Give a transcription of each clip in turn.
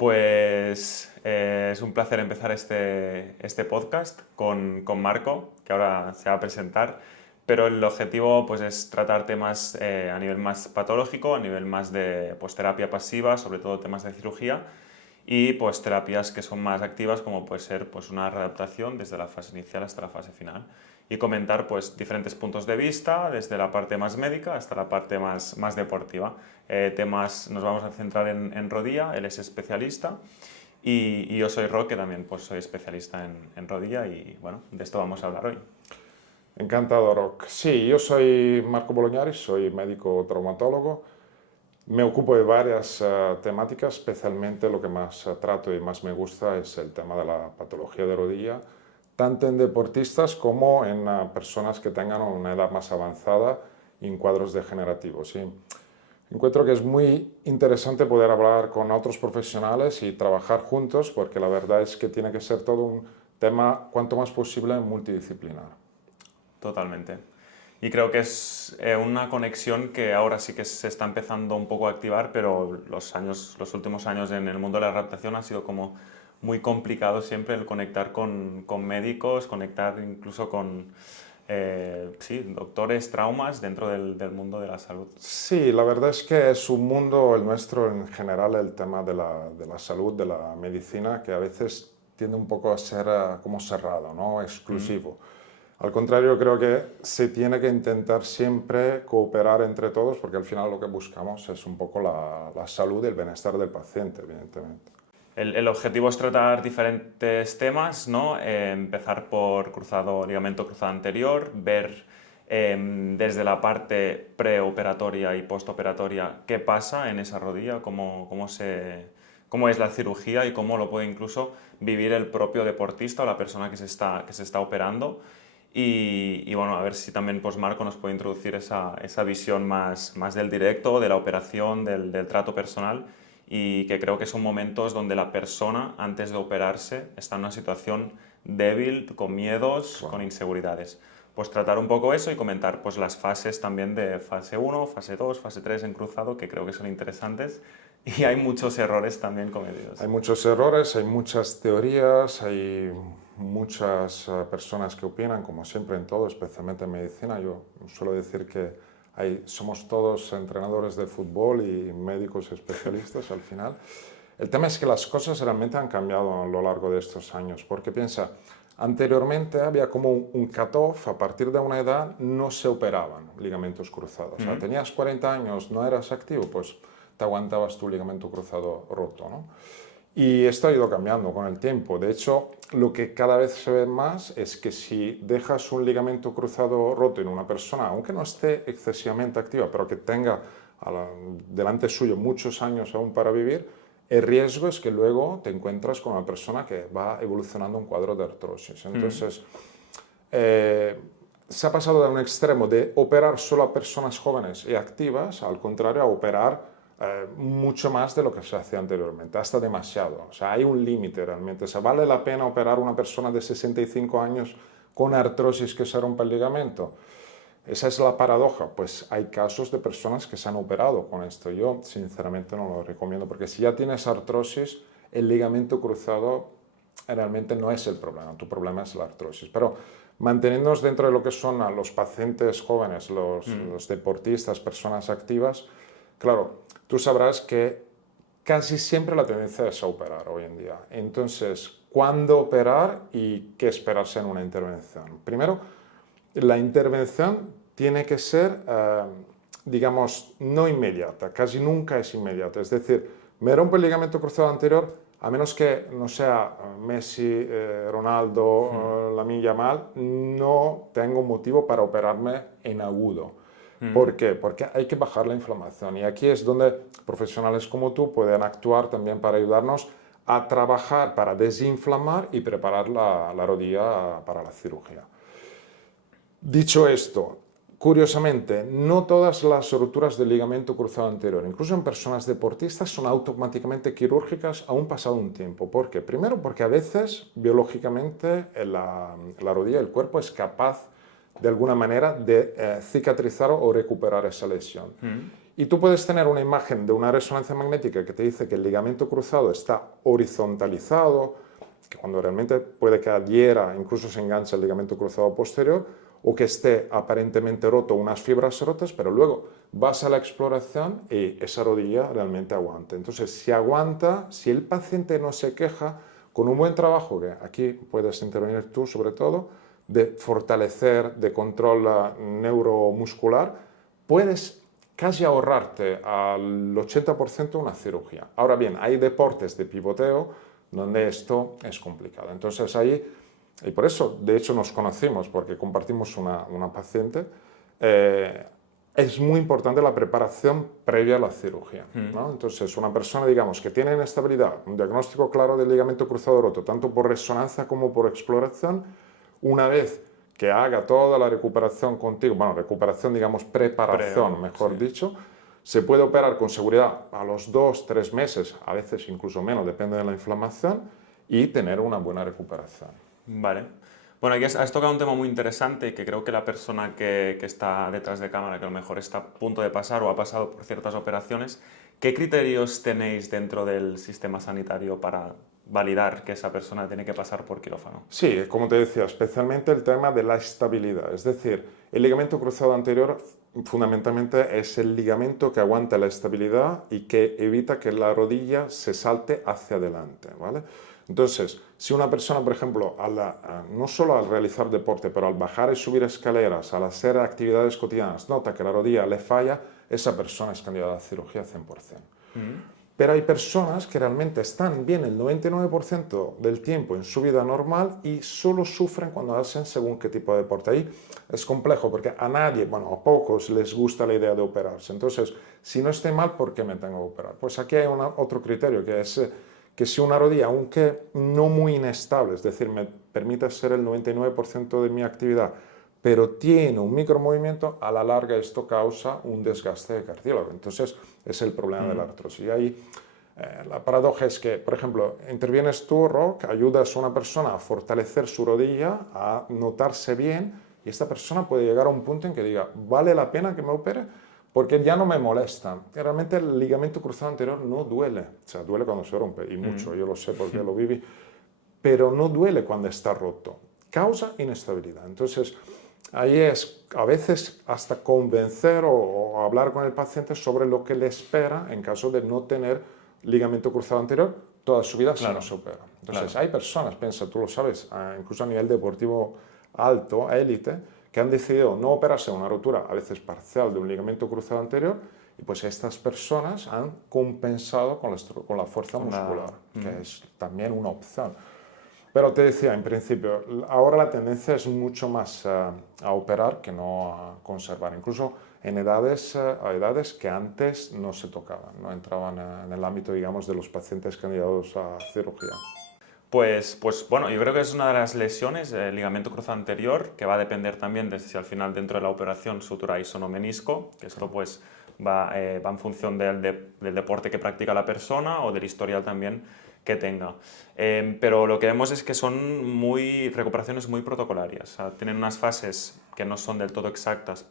Pues es un placer empezar este podcast con Marco, que ahora se va a presentar, pero el objetivo pues, es tratar temas a nivel más patológico, a nivel más de pues, terapia pasiva, sobre todo temas de cirugía, y pues terapias que son más activas, como puede ser pues, una readaptación desde la fase inicial hasta la fase final. Y comentar pues, diferentes puntos de vista, desde la parte más médica hasta la parte más deportiva. Nos vamos a centrar en rodilla, él es especialista, y yo soy Roque, también pues, soy especialista en rodilla, y bueno, de esto vamos a hablar hoy. Encantado, Rock. Sí, yo soy Marco Bolognari, soy médico traumatólogo. Me ocupo de varias temáticas, especialmente lo que más trato y más me gusta es el tema de la patología de rodilla, tanto en deportistas como en personas que tengan una edad más avanzada y en cuadros degenerativos. ¿Sí? Encuentro que es muy interesante poder hablar con otros profesionales y trabajar juntos, porque la verdad es que tiene que ser todo un tema cuanto más posible multidisciplinar. Totalmente. Y creo que es una conexión que ahora sí que se está empezando un poco a activar, pero los últimos años en el mundo de la adaptación ha sido como muy complicado siempre el conectar con médicos, conectar incluso con sí, doctores, traumas dentro del mundo de la salud. Sí, la verdad es que es un mundo, el nuestro en general, el tema de la salud, de la medicina, que a veces tiende un poco a ser como cerrado, ¿no? Mm. Exclusivo. Al contrario, creo que se tiene que intentar siempre cooperar entre todos, porque al final lo que buscamos es un poco la salud y el bienestar del paciente, evidentemente. El objetivo es tratar diferentes temas, ¿no? Empezar por ligamento cruzado anterior, ver desde la parte preoperatoria y postoperatoria qué pasa en esa rodilla, cómo es la cirugía y cómo lo puede incluso vivir el propio deportista o la persona que se está operando. Y bueno, a ver si también pues Marco nos puede introducir esa visión más del directo, de la operación, del trato personal, y que creo que son momentos donde la persona antes de operarse está en una situación débil, con miedos, con Claro. inseguridades. Pues tratar un poco eso y comentar pues las fases también de fase uno, fase 2, fase 3 en cruzado, que creo que son interesantes, y hay muchos errores también cometidos. Hay muchos errores, hay muchas teorías, hay muchas personas que opinan, como siempre en todo, especialmente en medicina. Yo suelo decir que somos todos entrenadores de fútbol y médicos especialistas al final. El tema es que las cosas realmente han cambiado a lo largo de estos años, porque piensa, anteriormente había como un cut-off, a partir de una edad no se operaban ligamentos cruzados. O sea, tenías 40 años, no eras activo, pues te aguantabas tu ligamento cruzado roto, ¿no? Y esto ha ido cambiando con el tiempo. De hecho, lo que cada vez se ve más es que si dejas un ligamento cruzado roto en una persona, aunque no esté excesivamente activa, pero que tenga delante suyo muchos años aún para vivir, el riesgo es que luego te encuentras con una persona que va evolucionando un cuadro de artrosis. Entonces, se ha pasado de un extremo de operar solo a personas jóvenes y activas, al contrario, a operar mucho más de lo que se hacía anteriormente, hasta demasiado. O sea, hay un límite realmente. O sea, ¿vale la pena operar a una persona de 65 años con artrosis que se rompa el ligamento? Esa es la paradoja. Pues hay casos de personas que se han operado con esto. Yo, sinceramente, no lo recomiendo, porque si ya tienes artrosis, el ligamento cruzado realmente no es el problema. Tu problema es la artrosis. Pero manteniéndonos dentro de lo que son a los pacientes jóvenes, los deportistas, personas activas, claro, tú sabrás que casi siempre la tendencia es a operar hoy en día. Entonces, ¿cuándo operar y qué esperarse en una intervención? Primero, la intervención tiene que ser, digamos, no inmediata, casi nunca es inmediata. Es decir, me rompo el ligamento cruzado anterior, a menos que no sea Messi, Ronaldo, Lamine Yamal, no tengo motivo para operarme en agudo. ¿Por qué? Porque hay que bajar la inflamación y aquí es donde profesionales como tú pueden actuar también para ayudarnos a trabajar para desinflamar y preparar la rodilla para la cirugía. Dicho esto, curiosamente, no todas las roturas del ligamento cruzado anterior, incluso en personas deportistas, son automáticamente quirúrgicas aún pasado un tiempo. ¿Por qué? Primero, porque a veces biológicamente la rodilla, el cuerpo es capaz de alguna manera de cicatrizar o recuperar esa lesión. Y tú puedes tener una imagen de una resonancia magnética que te dice que el ligamento cruzado está horizontalizado, que cuando realmente puede que adhiera, incluso se engancha el ligamento cruzado posterior, o que esté aparentemente roto, unas fibras rotas, pero luego vas a la exploración y esa rodilla realmente aguanta. Entonces, si aguanta, si el paciente no se queja, con un buen trabajo, que aquí puedes intervenir tú sobre todo, de fortalecer, de control neuromuscular, puedes casi ahorrarte al 80% una cirugía. Ahora bien, hay deportes de pivoteo donde esto es complicado. Entonces ahí, y por eso de hecho nos conocimos, porque compartimos una paciente, es muy importante la preparación previa a la cirugía, ¿no? Entonces una persona, digamos, que tiene inestabilidad, un diagnóstico claro del ligamento cruzado roto, tanto por resonancia como por exploración, una vez que haga toda la recuperación contigo, bueno, recuperación, digamos, preparación, mejor dicho, se puede operar con seguridad a los 2-3 meses, a veces incluso menos, depende de la inflamación, y tener una buena recuperación. Vale. Bueno, aquí has tocado un tema muy interesante que creo que la persona que está detrás de cámara, que a lo mejor está a punto de pasar o ha pasado por ciertas operaciones, ¿qué criterios tenéis dentro del sistema sanitario para validar que esa persona tiene que pasar por quirófano? Sí, como te decía, especialmente el tema de la estabilidad, es decir, el ligamento cruzado anterior fundamentalmente es el ligamento que aguanta la estabilidad y que evita que la rodilla se salte hacia adelante, ¿vale? Entonces, si una persona, por ejemplo, no solo al realizar deporte, pero al bajar y subir escaleras, al hacer actividades cotidianas, nota que la rodilla le falla, esa persona es candidata a cirugía 100%. Pero hay personas que realmente están bien el 99% del tiempo en su vida normal y solo sufren cuando hacen según qué tipo de deporte. Ahí es complejo porque a nadie, bueno, a pocos les gusta la idea de operarse. Entonces, si no estoy mal, ¿por qué me tengo que operar? Pues aquí hay otro criterio que es que si una rodilla, aunque no muy inestable, es decir, me permite hacer el 99% de mi actividad, pero tiene un micromovimiento, a la larga esto causa un desgaste de cartílago. Entonces, es el problema de la artrosis. Y ahí la paradoja es que, por ejemplo, intervienes tú, Rock, ayudas a una persona a fortalecer su rodilla, a notarse bien, y esta persona puede llegar a un punto en que diga, ¿vale la pena que me opere? Porque ya no me molesta. Realmente el ligamento cruzado anterior no duele. O sea, duele cuando se rompe, y mucho, yo lo sé porque lo viví, pero no duele cuando está roto. Causa inestabilidad. Entonces, ahí es a veces hasta convencer o hablar con el paciente sobre lo que le espera en caso de no tener ligamento cruzado anterior toda su vida si no se opera. Entonces, hay personas, piensa, tú lo sabes, incluso a nivel deportivo alto, élite, que han decidido no operarse una rotura, a veces parcial, de un ligamento cruzado anterior, y pues estas personas han compensado con la fuerza muscular, que es también una opción. Pero te decía, en principio, ahora la tendencia es mucho más a operar que no a conservar, incluso en edades que antes no se tocaban, no entraban en el ámbito, digamos, de los pacientes candidatos a cirugía. Pues bueno, yo creo que es una de las lesiones, el ligamento cruzado anterior, que va a depender también de si al final dentro de la operación suturáis o no menisco, que esto pues va en función del deporte que practica la persona o del historial también que tenga. Pero lo que vemos es que son recuperaciones muy protocolarias. O sea, tienen unas fases que no son del todo exactas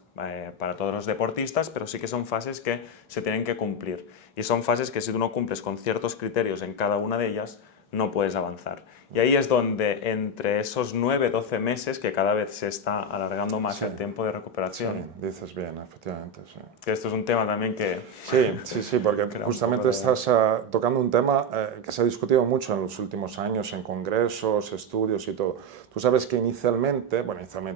para todos los deportistas, pero sí que son fases que se tienen que cumplir. Y son fases que si tú no cumples con ciertos criterios en cada una de ellas, no puedes avanzar. Y ahí es donde entre esos 9-12 meses, que cada vez se está alargando más el tiempo de recuperación. Sí, dices bien, efectivamente, sí. Que esto es un tema también que... Sí, porque justamente estás tocando un tema que se ha discutido mucho en los últimos años en congresos, estudios y todo. Tú sabes que inicialmente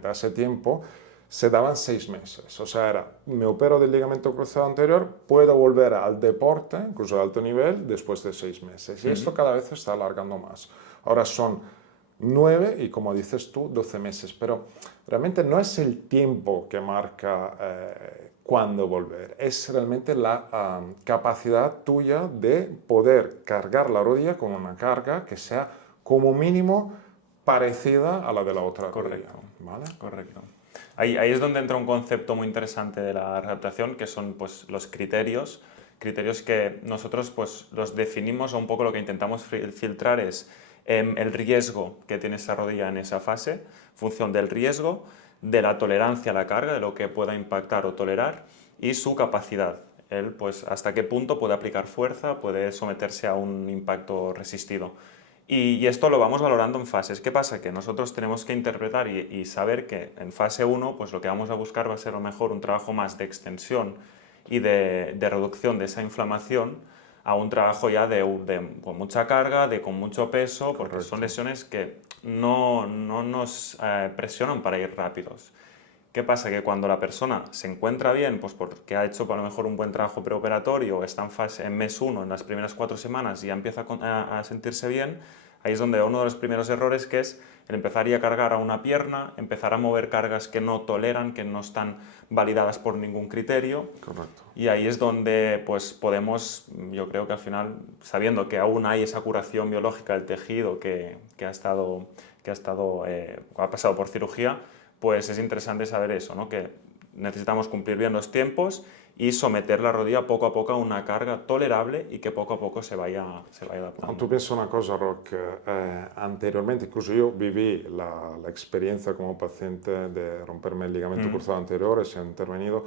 hace tiempo, se daban 6 meses. O sea, me opero del ligamento cruzado anterior, puedo volver al deporte, incluso de alto nivel, después de 6 meses. Y esto cada vez se está alargando más. Ahora son 9 y, como dices tú, 12 meses. Pero realmente no es el tiempo que marca cuándo volver. Es realmente la capacidad tuya de poder cargar la rodilla con una carga que sea como mínimo parecida a la de la otra rodilla. ¿Vale? Correcto. Ahí es donde entra un concepto muy interesante de la readaptación, que son pues, los criterios que nosotros pues, los definimos, o un poco lo que intentamos filtrar es el riesgo que tiene esa rodilla en esa fase, función del riesgo, de la tolerancia a la carga, de lo que pueda impactar o tolerar, y su capacidad. Él, pues, hasta qué punto puede aplicar fuerza, puede someterse a un impacto resistido. Y esto lo vamos valorando en fases. ¿Qué pasa? Que nosotros tenemos que interpretar y saber que en fase 1, pues lo que vamos a buscar va a ser a lo mejor un trabajo más de extensión y de reducción de esa inflamación a un trabajo ya con mucha carga, con mucho peso, porque son lesiones que no nos presionan para ir rápidos. ¿Qué pasa? Que cuando la persona se encuentra bien, pues porque ha hecho a lo mejor un buen trabajo preoperatorio, está en mes 1, en las primeras 4 semanas y ya empieza a sentirse bien, ahí es donde uno de los primeros errores que es el empezar a cargar a una pierna, empezar a mover cargas que no toleran, que no están validadas por ningún criterio. Correcto. Y ahí es donde pues podemos, yo creo que al final, sabiendo que aún hay esa curación biológica del tejido que ha pasado por cirugía, pues es interesante saber eso, ¿no? Que necesitamos cumplir bien los tiempos y someter la rodilla poco a poco a una carga tolerable y que poco a poco se vaya adaptando. Tú piensas una cosa, Rock, anteriormente, incluso yo viví la experiencia como paciente de romperme el ligamento cruzado anterior y se ha intervenido.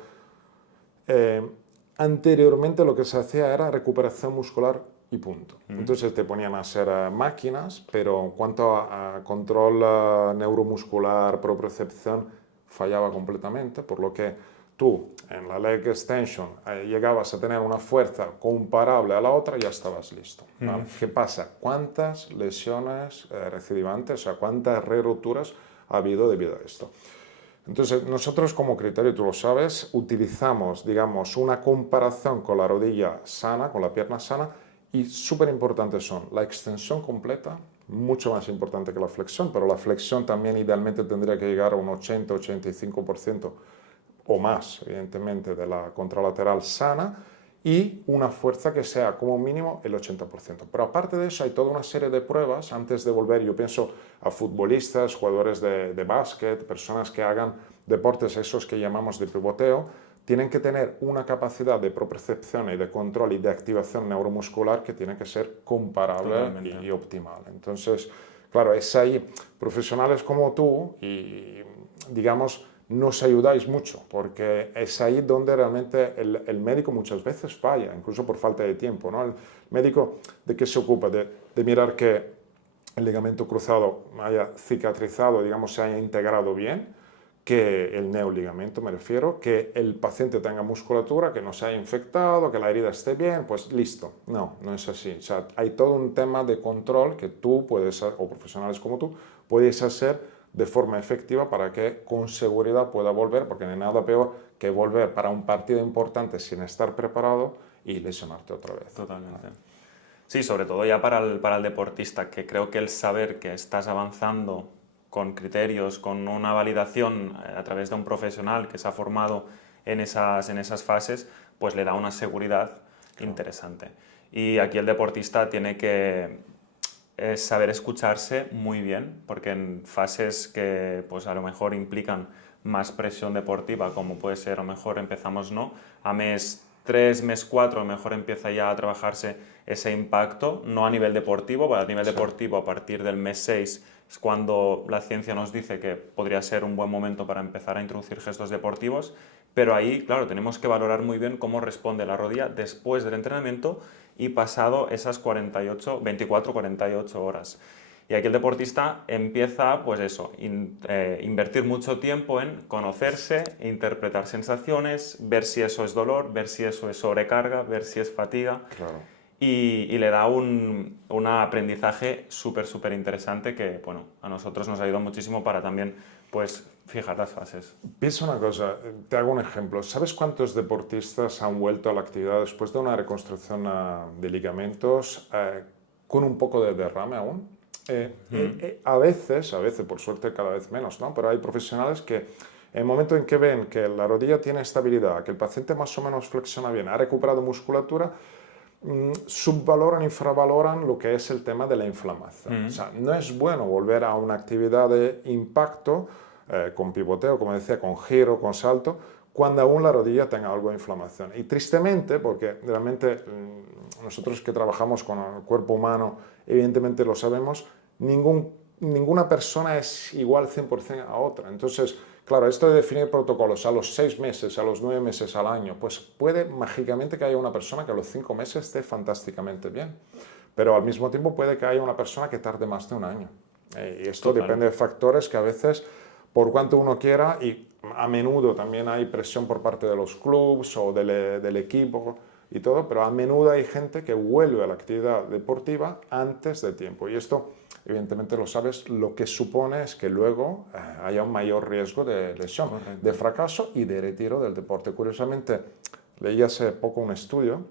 Anteriormente lo que se hacía era recuperación muscular y punto. Entonces te ponían a hacer máquinas, pero en cuanto a control neuromuscular, propriocepción, fallaba completamente, por lo que tú en la leg extension llegabas a tener una fuerza comparable a la otra y ya estabas listo, ¿vale? ¿Qué pasa? ¿Cuántas lesiones recidivantes, o sea, cuántas re-roturas ha habido debido a esto? Entonces, nosotros como criterio, tú lo sabes, utilizamos, digamos, una comparación con la rodilla sana, con la pierna sana, y súper importantes son la extensión completa, mucho más importante que la flexión, pero la flexión también idealmente tendría que llegar a un 80-85% o más, evidentemente, de la contralateral sana, y una fuerza que sea como mínimo el 80%. Pero aparte de eso hay toda una serie de pruebas antes de volver, yo pienso a futbolistas, jugadores de básquet, personas que hagan deportes esos que llamamos de pivoteo, tienen que tener una capacidad de propriocepción y de control y de activación neuromuscular que tiene que ser comparable y optimal. Entonces, claro, es ahí, profesionales como tú y, digamos, nos ayudáis mucho, porque es ahí donde realmente el médico muchas veces falla, incluso por falta de tiempo, ¿no? El médico, ¿de qué se ocupa? De mirar que el ligamento cruzado haya cicatrizado, digamos, se haya integrado bien, que el neoligamento, me refiero, que el paciente tenga musculatura, que no se haya infectado, que la herida esté bien, pues listo. No, no es así. O sea, hay todo un tema de control que tú puedes, o profesionales como tú, podéis hacer de forma efectiva para que con seguridad pueda volver, porque no hay nada peor que volver para un partido importante sin estar preparado y lesionarte otra vez. Totalmente. Sí, sobre todo ya para el deportista, que creo que el saber que estás avanzando con criterios, con una validación a través de un profesional que se ha formado en esas fases, pues le da una seguridad interesante. Y aquí el deportista tiene que saber escucharse muy bien, porque en fases que pues a lo mejor implican más presión deportiva, como puede ser a lo mejor empezamos a mes 3, mes 4, a lo mejor empieza ya a trabajarse ese impacto, no a nivel deportivo, a nivel deportivo a partir del mes 6 es cuando la ciencia nos dice que podría ser un buen momento para empezar a introducir gestos deportivos, pero ahí, claro, tenemos que valorar muy bien cómo responde la rodilla después del entrenamiento y pasado esas 24-48 horas. Y aquí el deportista empieza, pues eso, invertir mucho tiempo en conocerse, interpretar sensaciones, ver si eso es dolor, ver si eso es sobrecarga, ver si es fatiga. Claro. Y le da un aprendizaje súper interesante que, bueno, a nosotros nos ayuda muchísimo para también, pues, fijar las fases. Piensa una cosa, te hago un ejemplo. ¿Sabes cuántos deportistas han vuelto a la actividad después de una reconstrucción de ligamentos con un poco de derrame aún? A veces, por suerte cada vez menos, ¿no? Pero hay profesionales que en el momento en que ven que la rodilla tiene estabilidad, que el paciente más o menos flexiona bien, ha recuperado musculatura, subvaloran, infravaloran lo que es el tema de la inflamación. O sea, no es bueno volver a una actividad de impacto con pivoteo, como decía, con giro, con salto, cuando aún la rodilla tenga algo de inflamación. Y tristemente, porque realmente nosotros que trabajamos con el cuerpo humano, evidentemente lo sabemos, ninguna persona es igual 100% a otra. Entonces, Claro, esto de definir protocolos a los 6 meses, a los 9 meses, al año, pues puede mágicamente que haya una persona que a los 5 meses esté fantásticamente bien, pero al mismo tiempo puede que haya una persona que tarde más de un año. Y esto depende de factores que a veces, por cuanto uno quiera, y a menudo también hay presión por parte de los clubes o del equipo y todo, pero a menudo hay gente que vuelve a la actividad deportiva antes de tiempo. Y esto, evidentemente lo sabes, lo que supone es que luego haya un mayor riesgo de lesión, de fracaso y de retiro del deporte. Curiosamente, leí hace poco un estudio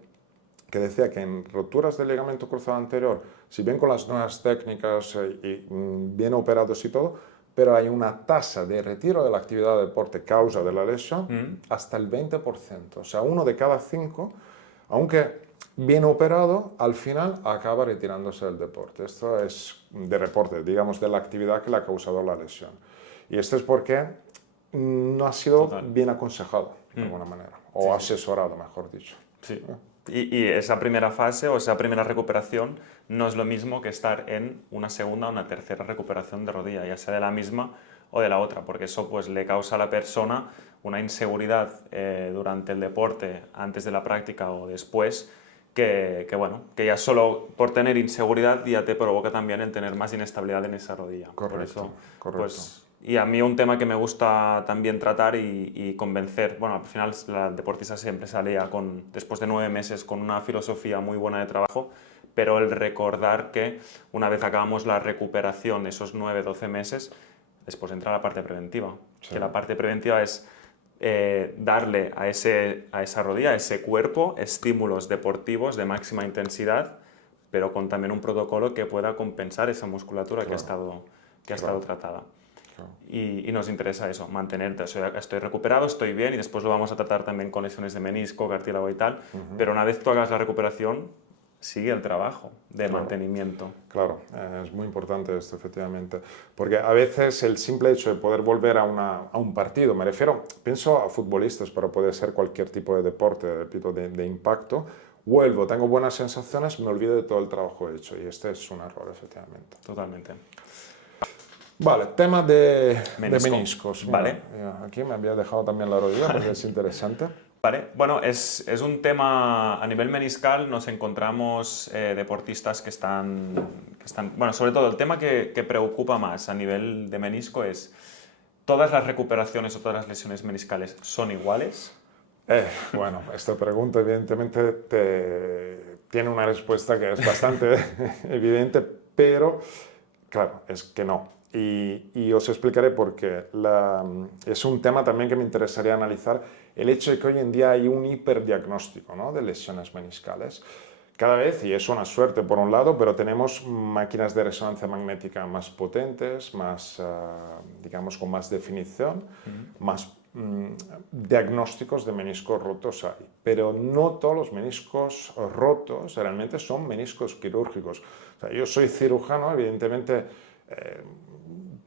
que decía que en roturas del ligamento cruzado anterior, si bien con las nuevas técnicas y bien operados y todo, pero hay una tasa de retiro de la actividad de deporte causa de la lesión hasta el 20%. O sea, 1 de cada 5, aunque bien operado, al final acaba retirándose del deporte. Esto es de reporte, digamos, de la actividad que le ha causado la lesión. Y esto es porque no ha sido bien aconsejado, de alguna manera, o asesorado, mejor dicho. Sí. Y esa primera fase o esa primera recuperación no es lo mismo que estar en una segunda o una tercera recuperación de rodilla, ya sea de la misma o de la otra, porque eso pues le causa a la persona una inseguridad durante el deporte, antes de la práctica o después, que ya solo por tener inseguridad ya te provoca también el tener más inestabilidad en esa rodilla. Correcto, correcto. Pues, y a mí un tema que me gusta también tratar y convencer, bueno, al final la deportista siempre sale ya después de 9 meses con una filosofía muy buena de trabajo, pero el recordar que una vez acabamos la recuperación, esos 9-12 meses, después entra la parte preventiva. Sí. Que la parte preventiva es darle a esa rodilla, a ese cuerpo, estímulos deportivos de máxima intensidad, pero con también un protocolo que pueda compensar esa musculatura que ha estado tratada. Y nos interesa eso, mantenerte, estoy recuperado, estoy bien, y después lo vamos a tratar también con lesiones de menisco, cartílago y tal, pero una vez tú hagas la recuperación, sigue el trabajo de mantenimiento. Claro, es muy importante esto, efectivamente, porque a veces el simple hecho de poder volver a un partido, me refiero, pienso a futbolistas, pero puede ser cualquier tipo de deporte, repito, de impacto, vuelvo, tengo buenas sensaciones, me olvido de todo el trabajo hecho, y este es un error, efectivamente. Totalmente. Vale, tema de meniscos. Vale. Mira, aquí me había dejado también la rodilla porque es interesante. Vale, bueno, es un tema a nivel meniscal, nos encontramos deportistas que están, bueno, sobre todo el tema que preocupa más a nivel de menisco es, ¿todas las recuperaciones o todas las lesiones meniscales son iguales? Bueno, esta pregunta evidentemente tiene una respuesta que es bastante evidente, pero claro, es que no. Y os explicaré por qué. Es un tema también que me interesaría analizar, el hecho de que hoy en día hay un hiperdiagnóstico, ¿no?, de lesiones meniscales. Cada vez, y es una suerte por un lado, pero tenemos máquinas de resonancia magnética más potentes, más, digamos, con más definición, más diagnósticos de meniscos rotos hay. Pero no todos los meniscos rotos realmente son meniscos quirúrgicos. O sea, yo soy cirujano, evidentemente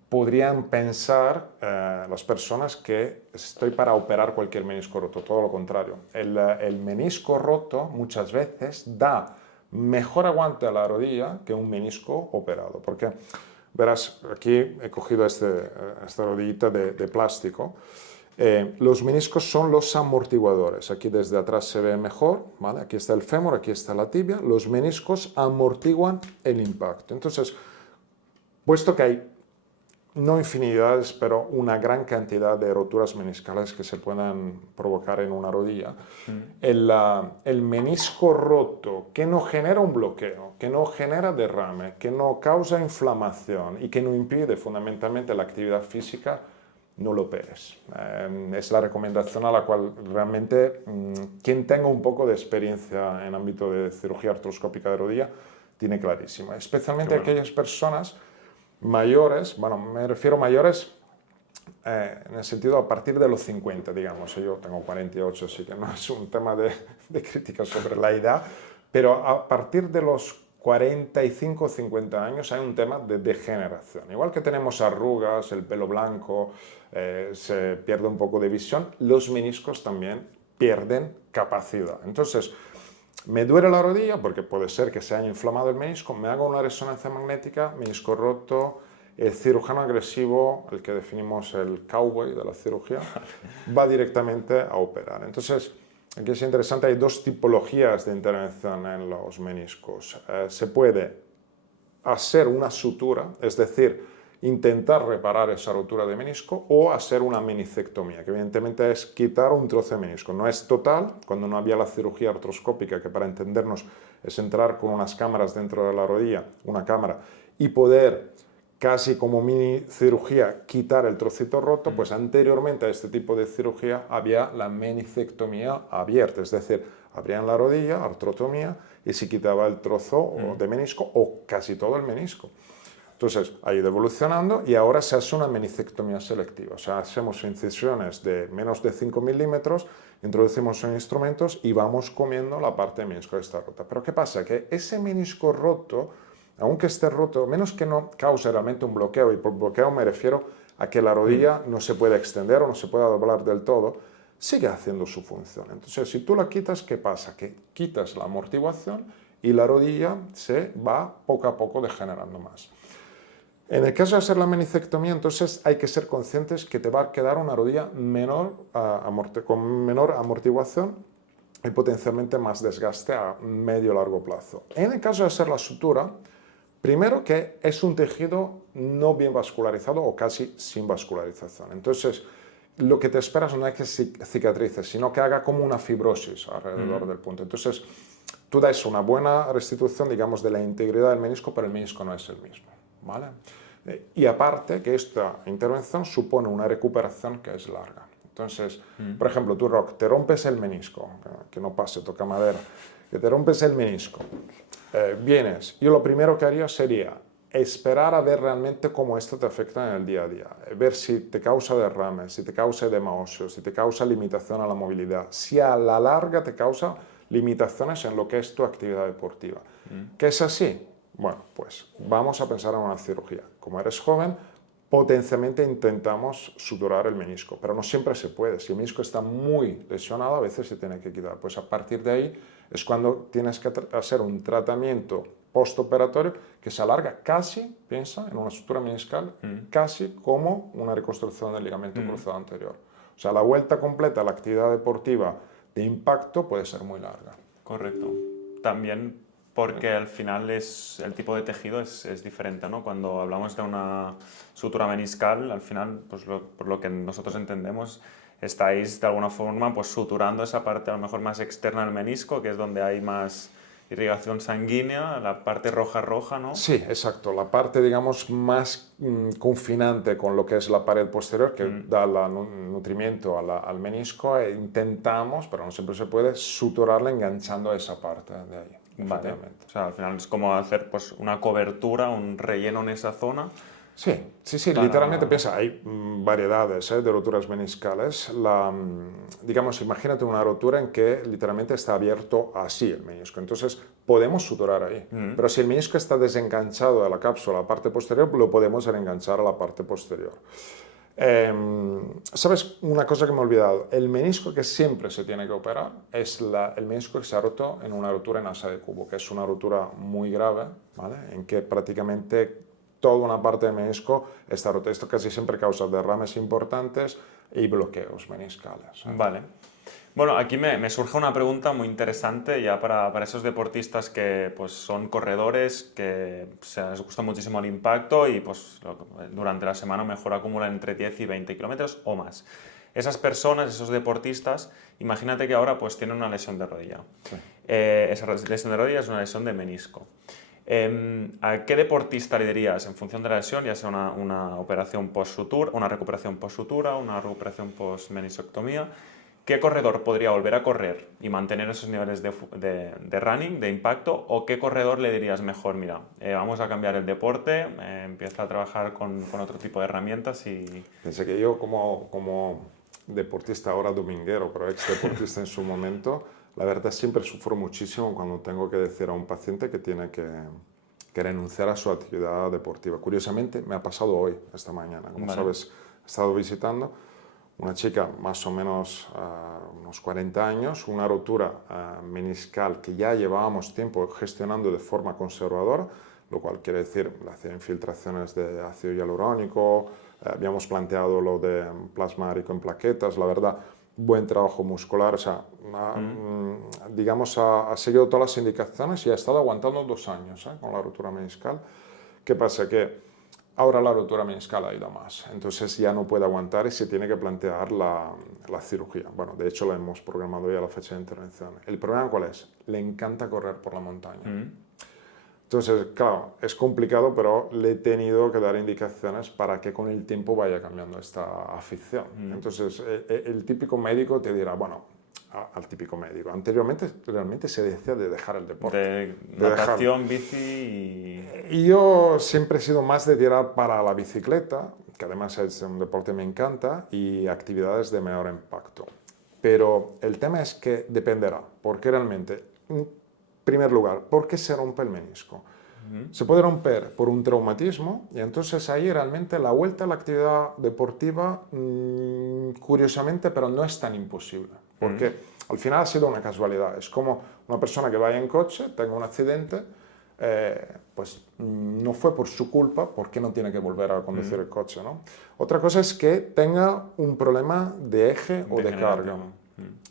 podrían pensar las personas que estoy para operar cualquier menisco roto, todo lo contrario. El menisco roto muchas veces da mejor aguante a la rodilla que un menisco operado, porque verás, aquí he cogido esta rodillita de plástico. Los meniscos son los amortiguadores. Aquí desde atrás se ve mejor, ¿vale? Aquí está el fémur, aquí está la tibia. Los meniscos amortiguan el impacto. Entonces, puesto que hay no infinidades, pero una gran cantidad de roturas meniscales que se puedan provocar en una rodilla, el menisco roto que no genera un bloqueo, que no genera derrame, que no causa inflamación y que no impide fundamentalmente la actividad física, no lo operes. Es la recomendación a la cual realmente quien tenga un poco de experiencia en ámbito de cirugía artroscópica de rodilla tiene clarísima, especialmente aquellas personas mayores, bueno, me refiero a mayores en el sentido a partir de los 50, digamos. Yo tengo 48, así que no es un tema de crítica sobre la edad, pero a partir de los 45 o 50 años hay un tema de degeneración. Igual que tenemos arrugas, el pelo blanco, se pierde un poco de visión, los meniscos también pierden capacidad. Entonces, me duele la rodilla porque puede ser que se haya inflamado el menisco, me hago una resonancia magnética, menisco roto, El cirujano agresivo, el que definimos el cowboy de la cirugía, va directamente a operar. Entonces, aquí es interesante, hay dos tipologías de intervención en los meniscos. Se puede hacer una sutura, es decir, intentar reparar esa rotura de menisco, o hacer una meniscectomía, que evidentemente es quitar un trozo de menisco. No es total, cuando no había la cirugía artroscópica, que para entendernos es entrar con unas cámaras dentro de la rodilla, una cámara, y poder, casi como mini cirugía, quitar el trocito roto, pues anteriormente a este tipo de cirugía había la meniscectomía abierta, es decir, abrían la rodilla, artrotomía, y se quitaba el trozo de menisco o casi todo el menisco. Entonces, ha ido evolucionando y ahora se hace una meniscectomía selectiva. O sea, hacemos incisiones de menos de 5 milímetros, introducimos en instrumentos y vamos comiendo la parte de menisco que está rota. Pero ¿qué pasa? Que ese menisco roto, aunque esté roto, menos que no cause realmente un bloqueo, y por bloqueo me refiero a que la rodilla no se puede extender o no se pueda doblar del todo, sigue haciendo su función. Entonces, si tú la quitas, ¿qué pasa? Que quitas la amortiguación y la rodilla se va poco a poco degenerando más. En el caso de hacer la meniscectomía, entonces hay que ser conscientes que te va a quedar una rodilla con menor amortiguación y potencialmente más desgaste a medio largo plazo. En el caso de hacer la sutura, primero que es un tejido no bien vascularizado o casi sin vascularización. Entonces, lo que te esperas no es que cicatrice, sino que haga como una fibrosis alrededor del punto. Entonces, tú das una buena restitución, digamos, de la integridad del menisco, pero el menisco no es el mismo, ¿vale? Y aparte que esta intervención supone una recuperación que es larga. Entonces, por ejemplo, tú, Roc, te rompes el menisco, que no pase, toca madera, que te rompes el menisco, vienes, yo lo primero que haría sería esperar a ver realmente cómo esto te afecta en el día a día, ver si te causa derrames, si te causa edema óseo, si te causa limitación a la movilidad, si a la larga te causa limitaciones en lo que es tu actividad deportiva. ¿Que es así? Bueno, pues vamos a pensar en una cirugía. Como eres joven, potencialmente intentamos suturar el menisco, pero no siempre se puede. Si el menisco está muy lesionado, a veces se tiene que quitar. Pues a partir de ahí es cuando tienes que hacer un tratamiento postoperatorio que se alarga casi, piensa, en una sutura meniscal, casi como una reconstrucción del ligamento cruzado anterior. O sea, la vuelta completa a la actividad deportiva de impacto puede ser muy larga. Correcto. También porque al final el tipo de tejido es diferente, ¿no? Cuando hablamos de una sutura meniscal, al final, pues por lo que nosotros entendemos, estáis de alguna forma pues suturando esa parte a lo mejor más externa del menisco, que es donde hay más irrigación sanguínea, la parte roja, ¿no? Sí, exacto. La parte, digamos, más confinante con lo que es la pared posterior, que da el nutrimiento al menisco, e intentamos, pero no siempre se puede, suturarla enganchando a esa parte de ahí. Vale. O sea, al final es como hacer pues, una cobertura, un relleno en esa zona. Sí, literalmente piensa, hay variedades de roturas meniscales. Digamos, imagínate una rotura en que literalmente está abierto así el menisco, entonces podemos suturar ahí. Pero si el menisco está desenganchado de la cápsula a la parte posterior, lo podemos reenganchar a la parte posterior. ¿Sabes una cosa que me he olvidado? El menisco que siempre se tiene que operar es el menisco que se ha roto en una rotura en asa de cubo, que es una rotura muy grave, ¿vale? En que prácticamente toda una parte del menisco está rota. Esto casi siempre causa derrames importantes y bloqueos meniscales. Vale. Bueno, aquí me surge una pregunta muy interesante ya para esos deportistas que pues, son corredores, que les gusta muchísimo el impacto y pues, durante la semana mejor acumulan entre 10 y 20 kilómetros o más. Esas personas, esos deportistas, imagínate que ahora pues, tienen una lesión de rodilla. Sí. Esa lesión de rodilla es una lesión de menisco. ¿A qué deportista le dirías en función de la lesión, ya sea una operación post-sutura, una recuperación post-sutura, una recuperación post-meniscectomía? ¿Qué corredor podría volver a correr y mantener esos niveles de running, de impacto? ¿O qué corredor le dirías mejor, mira, vamos a cambiar el deporte, empieza a trabajar con otro tipo de herramientas y... Pensé que yo como deportista ahora dominguero, pero ex deportista en su momento, la verdad siempre sufro muchísimo cuando tengo que decir a un paciente que tiene que renunciar a su actividad deportiva. Curiosamente me ha pasado hoy, esta mañana, como sabes, he estado visitando una chica más o menos unos 40 años, una rotura meniscal que ya llevábamos tiempo gestionando de forma conservadora, lo cual quiere decir hacer infiltraciones de ácido hialurónico, habíamos planteado lo de plasma rico en plaquetas, la verdad, buen trabajo muscular, o sea, digamos, ha seguido todas las indicaciones y ha estado aguantando 2 años con la rotura meniscal. ¿Qué pasa? Que ahora la rotura meniscal ha ido más, entonces ya no puede aguantar y se tiene que plantear la cirugía. Bueno, de hecho la hemos programado ya la fecha de intervención. ¿El problema cuál es? Le encanta correr por la montaña. Entonces, claro, es complicado, pero le he tenido que dar indicaciones para que con el tiempo vaya cambiando esta afición. Entonces, el típico médico te dirá, bueno, al típico médico, anteriormente realmente se decía de dejar el deporte. De natación, bici y yo siempre he sido más de tirar para la bicicleta, que además es un deporte que me encanta, y actividades de menor impacto. Pero el tema es que dependerá, porque realmente, en primer lugar, ¿por qué se rompe el menisco? Se puede romper por un traumatismo y entonces ahí realmente la vuelta a la actividad deportiva, curiosamente, pero no es tan imposible, porque al final ha sido una casualidad. Es como una persona que vaya en coche, tenga un accidente, pues no fue por su culpa, porque no tiene que volver a conducir el coche, ¿no? Otra cosa es que tenga un problema de eje o de carga.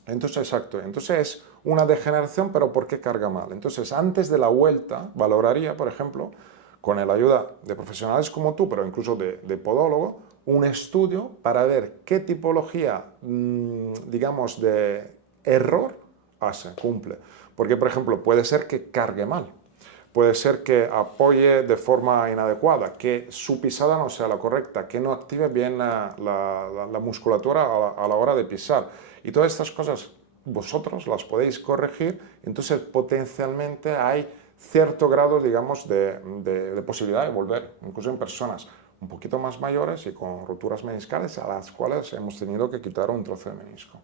Entonces, exacto, entonces es una degeneración, pero ¿por qué carga mal? Entonces, antes de la vuelta, valoraría, por ejemplo, con la ayuda de profesionales como tú, pero incluso de podólogo, un estudio para ver qué tipología, digamos, de error cumple. Porque, por ejemplo, puede ser que cargue mal, puede ser que apoye de forma inadecuada, que su pisada no sea la correcta, que no active bien la musculatura a la hora de pisar. Y todas estas cosas vosotros las podéis corregir, entonces potencialmente hay cierto grado, digamos, de posibilidad de volver, incluso en personas un poquito más mayores y con roturas meniscales a las cuales hemos tenido que quitar un trozo de menisco.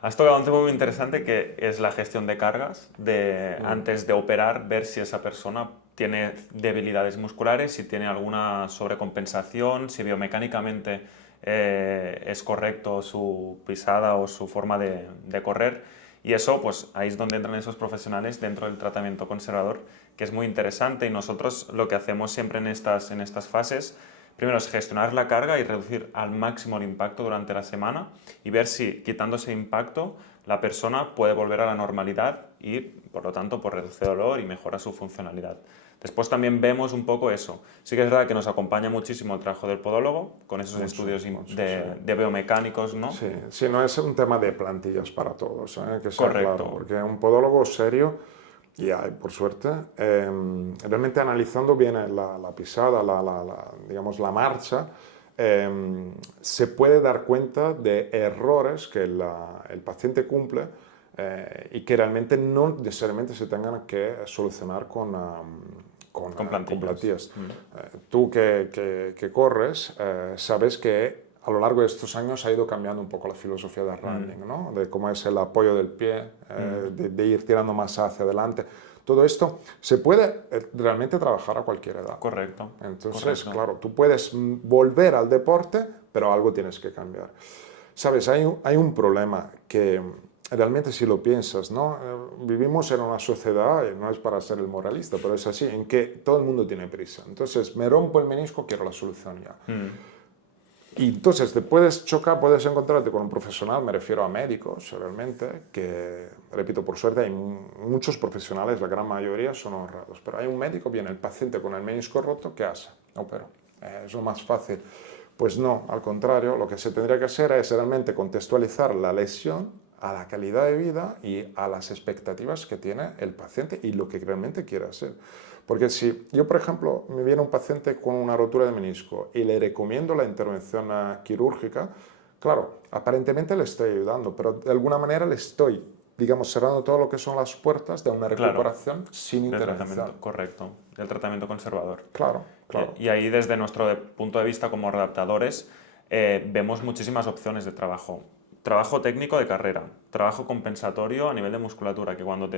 Has tocado un tema muy interesante que es la gestión de cargas, antes de operar, ver si esa persona tiene debilidades musculares, si tiene alguna sobrecompensación, si biomecánicamente es correcto su pisada o su forma de correr. Y eso, pues ahí es donde entran esos profesionales dentro del tratamiento conservador, que es muy interesante. Y nosotros lo que hacemos siempre en estas fases, primero es gestionar la carga y reducir al máximo el impacto durante la semana y ver si quitando ese impacto la persona puede volver a la normalidad y por lo tanto pues, reduce dolor y mejora su funcionalidad. Después también vemos un poco eso. Sí que es verdad que nos acompaña muchísimo el trabajo del podólogo con esos estudios de biomecánicos, ¿no? Sí, sí, no es un tema de plantillas para todos, que sea Correcto. claro, porque un podólogo serio, y hay por suerte, realmente analizando bien la pisada, digamos, la marcha, se puede dar cuenta de errores que el paciente cumple y que realmente no necesariamente se tengan que solucionar con plantillas. Tú que corres, sabes que a lo largo de estos años ha ido cambiando un poco la filosofía del running, ¿no? De cómo es el apoyo del pie, de ir tirando más hacia adelante. Todo esto se puede realmente trabajar a cualquier edad. Correcto. Entonces, claro, tú puedes volver al deporte, pero algo tienes que cambiar. Sabes, hay un problema que realmente si lo piensas, ¿no? Vivimos en una sociedad, y no es para ser el moralista, pero es así, en que todo el mundo tiene prisa. Entonces, me rompo el menisco, quiero la solución ya. Y entonces te puedes chocar, puedes encontrarte con un profesional, me refiero a médicos realmente, que, repito, por suerte hay muchos profesionales, la gran mayoría son honrados, pero hay un médico, viene el paciente con el menisco roto, ¿qué hace? Opera. Es lo más fácil. Pues no, al contrario, lo que se tendría que hacer es realmente contextualizar la lesión a la calidad de vida y a las expectativas que tiene el paciente y lo que realmente quiere hacer. Porque si yo, por ejemplo, me viene un paciente con una rotura de menisco y le recomiendo la intervención quirúrgica, claro, aparentemente le estoy ayudando, pero de alguna manera le estoy, digamos, cerrando todo lo que son las puertas de una recuperación sin intervención. Correcto, del tratamiento conservador. Claro, claro. Y ahí, desde nuestro punto de vista como adaptadores, vemos muchísimas opciones de trabajo. Trabajo técnico de carrera, trabajo compensatorio a nivel de musculatura, que cuando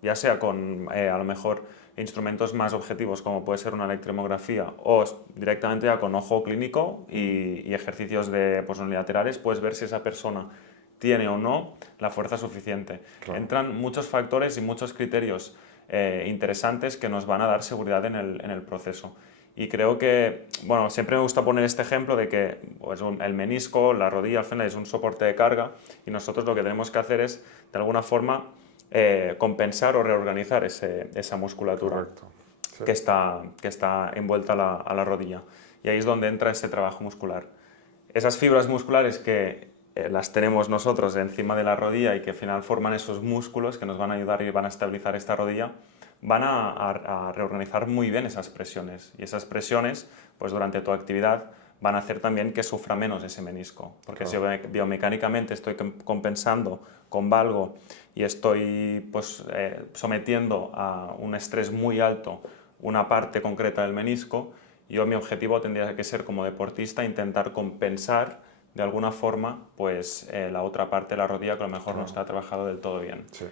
ya sea con a lo mejor instrumentos más objetivos como puede ser una electrohemografía o directamente ya con ojo clínico y ejercicios pues, unilaterales, puedes ver si esa persona tiene o no la fuerza suficiente. Claro. Entran muchos factores y muchos criterios interesantes que nos van a dar seguridad en el proceso. Y creo que, bueno, siempre me gusta poner este ejemplo de que pues, el menisco, la rodilla, al final es un soporte de carga y nosotros lo que tenemos que hacer es, de alguna forma, compensar o reorganizar esa musculatura. Correcto. Sí. Que está envuelta a la rodilla. Y ahí es donde entra ese trabajo muscular. Esas fibras musculares que las tenemos nosotros encima de la rodilla y que al final forman esos músculos que nos van a ayudar y van a estabilizar esta rodilla, van a reorganizar muy bien esas presiones. Y esas presiones, pues durante tu actividad, van a hacer también que sufra menos ese menisco. Porque claro, si biomecánicamente estoy compensando con valgo y estoy pues, sometiendo a un estrés muy alto una parte concreta del menisco, mi objetivo tendría que ser como deportista intentar compensar de alguna forma pues, la otra parte de la rodilla que a lo mejor no está trabajado del todo bien. Sí.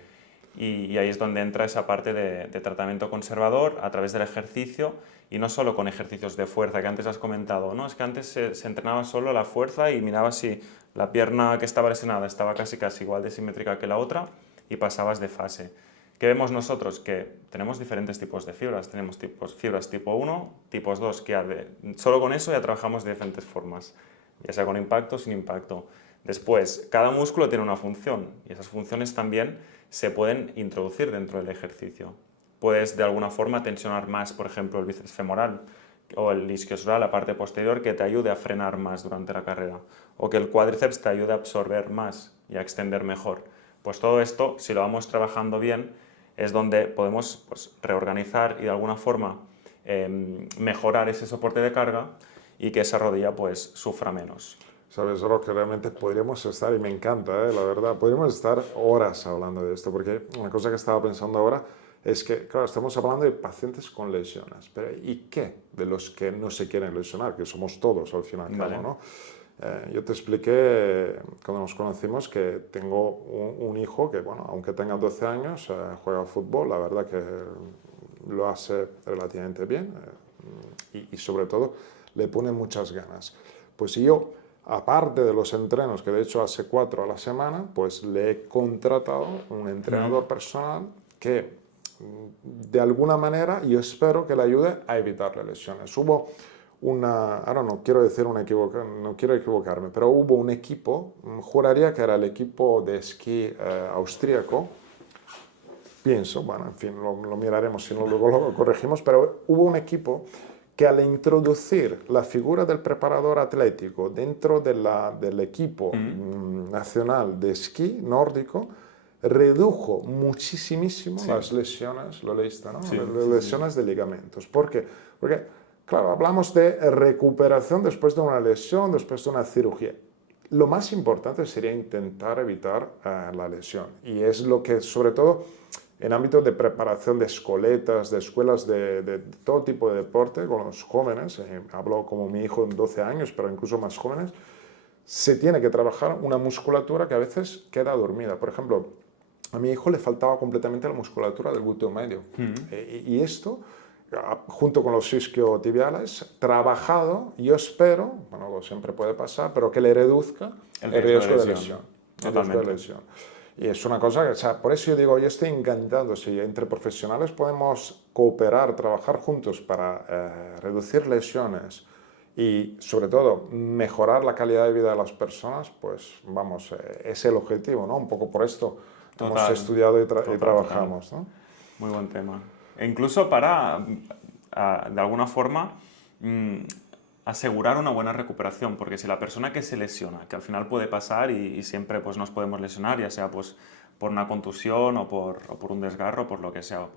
Y ahí es donde entra esa parte de tratamiento conservador a través del ejercicio y no solo con ejercicios de fuerza que antes has comentado, ¿no? Es que antes se entrenaba solo la fuerza y miraba si la pierna que estaba lesionada estaba casi igual de simétrica que la otra y pasabas de fase. ¿Qué vemos nosotros? Que tenemos diferentes tipos de fibras. Tenemos fibras tipo 1, tipos 2, que solo con eso ya trabajamos de diferentes formas, ya sea con impacto o sin impacto. Después, cada músculo tiene una función y esas funciones también se pueden introducir dentro del ejercicio. Puedes de alguna forma tensionar más, por ejemplo, el bíceps femoral o el isquiosural, la parte posterior, que te ayude a frenar más durante la carrera, o que el cuádriceps te ayude a absorber más y a extender mejor. Pues todo esto, si lo vamos trabajando bien, es donde podemos pues, reorganizar y de alguna forma mejorar ese soporte de carga y que esa rodilla pues, sufra menos. Sabes, Roque, realmente podríamos estar, y me encanta, la verdad, podríamos estar horas hablando de esto, porque una cosa que estaba pensando ahora es que, claro, estamos hablando de pacientes con lesiones, pero ¿y qué de los que no se quieren lesionar? Que somos todos al fin y al cabo, Vale. ¿no? Yo te expliqué cuando nos conocimos que tengo un hijo que, bueno, aunque tenga 12 años, juega fútbol, la verdad que lo hace relativamente bien y sobre todo le pone muchas ganas. Pues yo, aparte de los entrenos, que de hecho hace 4 a la semana, pues le he contratado un entrenador personal que de alguna manera yo espero que le ayude a evitar las lesiones. Hubo ahora no quiero decir no quiero equivocarme, pero hubo un equipo, juraría que era el equipo de esquí austríaco, pienso, bueno, en fin, lo miraremos si no luego lo corregimos, pero hubo un equipo que al introducir la figura del preparador atlético dentro del equipo nacional de esquí nórdico, redujo muchísimo las lesiones, lo leíste, ¿no? Sí, Las lesiones de ligamentos. ¿Por qué? Porque, claro, hablamos de recuperación después de una lesión, después de una cirugía. Lo más importante sería intentar evitar la lesión. Y es lo que, sobre todo, en ámbito de preparación de escoletas, de escuelas de todo tipo de deporte, con los jóvenes, hablo como mi hijo en 12 años, pero incluso más jóvenes, se tiene que trabajar una musculatura que a veces queda dormida. Por ejemplo, a mi hijo le faltaba completamente la musculatura del glúteo medio. Y esto, junto con los isquiotibiales, trabajado, yo espero, bueno, siempre puede pasar, pero que le reduzca el riesgo de lesión. Totalmente. Y es una cosa que, o sea, por eso yo digo, yo estoy encantado si entre profesionales podemos cooperar, trabajar juntos para reducir lesiones y, sobre todo, mejorar la calidad de vida de las personas, pues, vamos, es el objetivo, ¿no? Un poco por esto hemos estudiado y trabajamos, ¿no? Muy buen tema. E incluso para, de alguna forma, asegurar una buena recuperación, porque si la persona que se lesiona, que al final puede pasar y siempre pues, nos podemos lesionar, ya sea pues, por una contusión o por un desgarro, por lo que sea,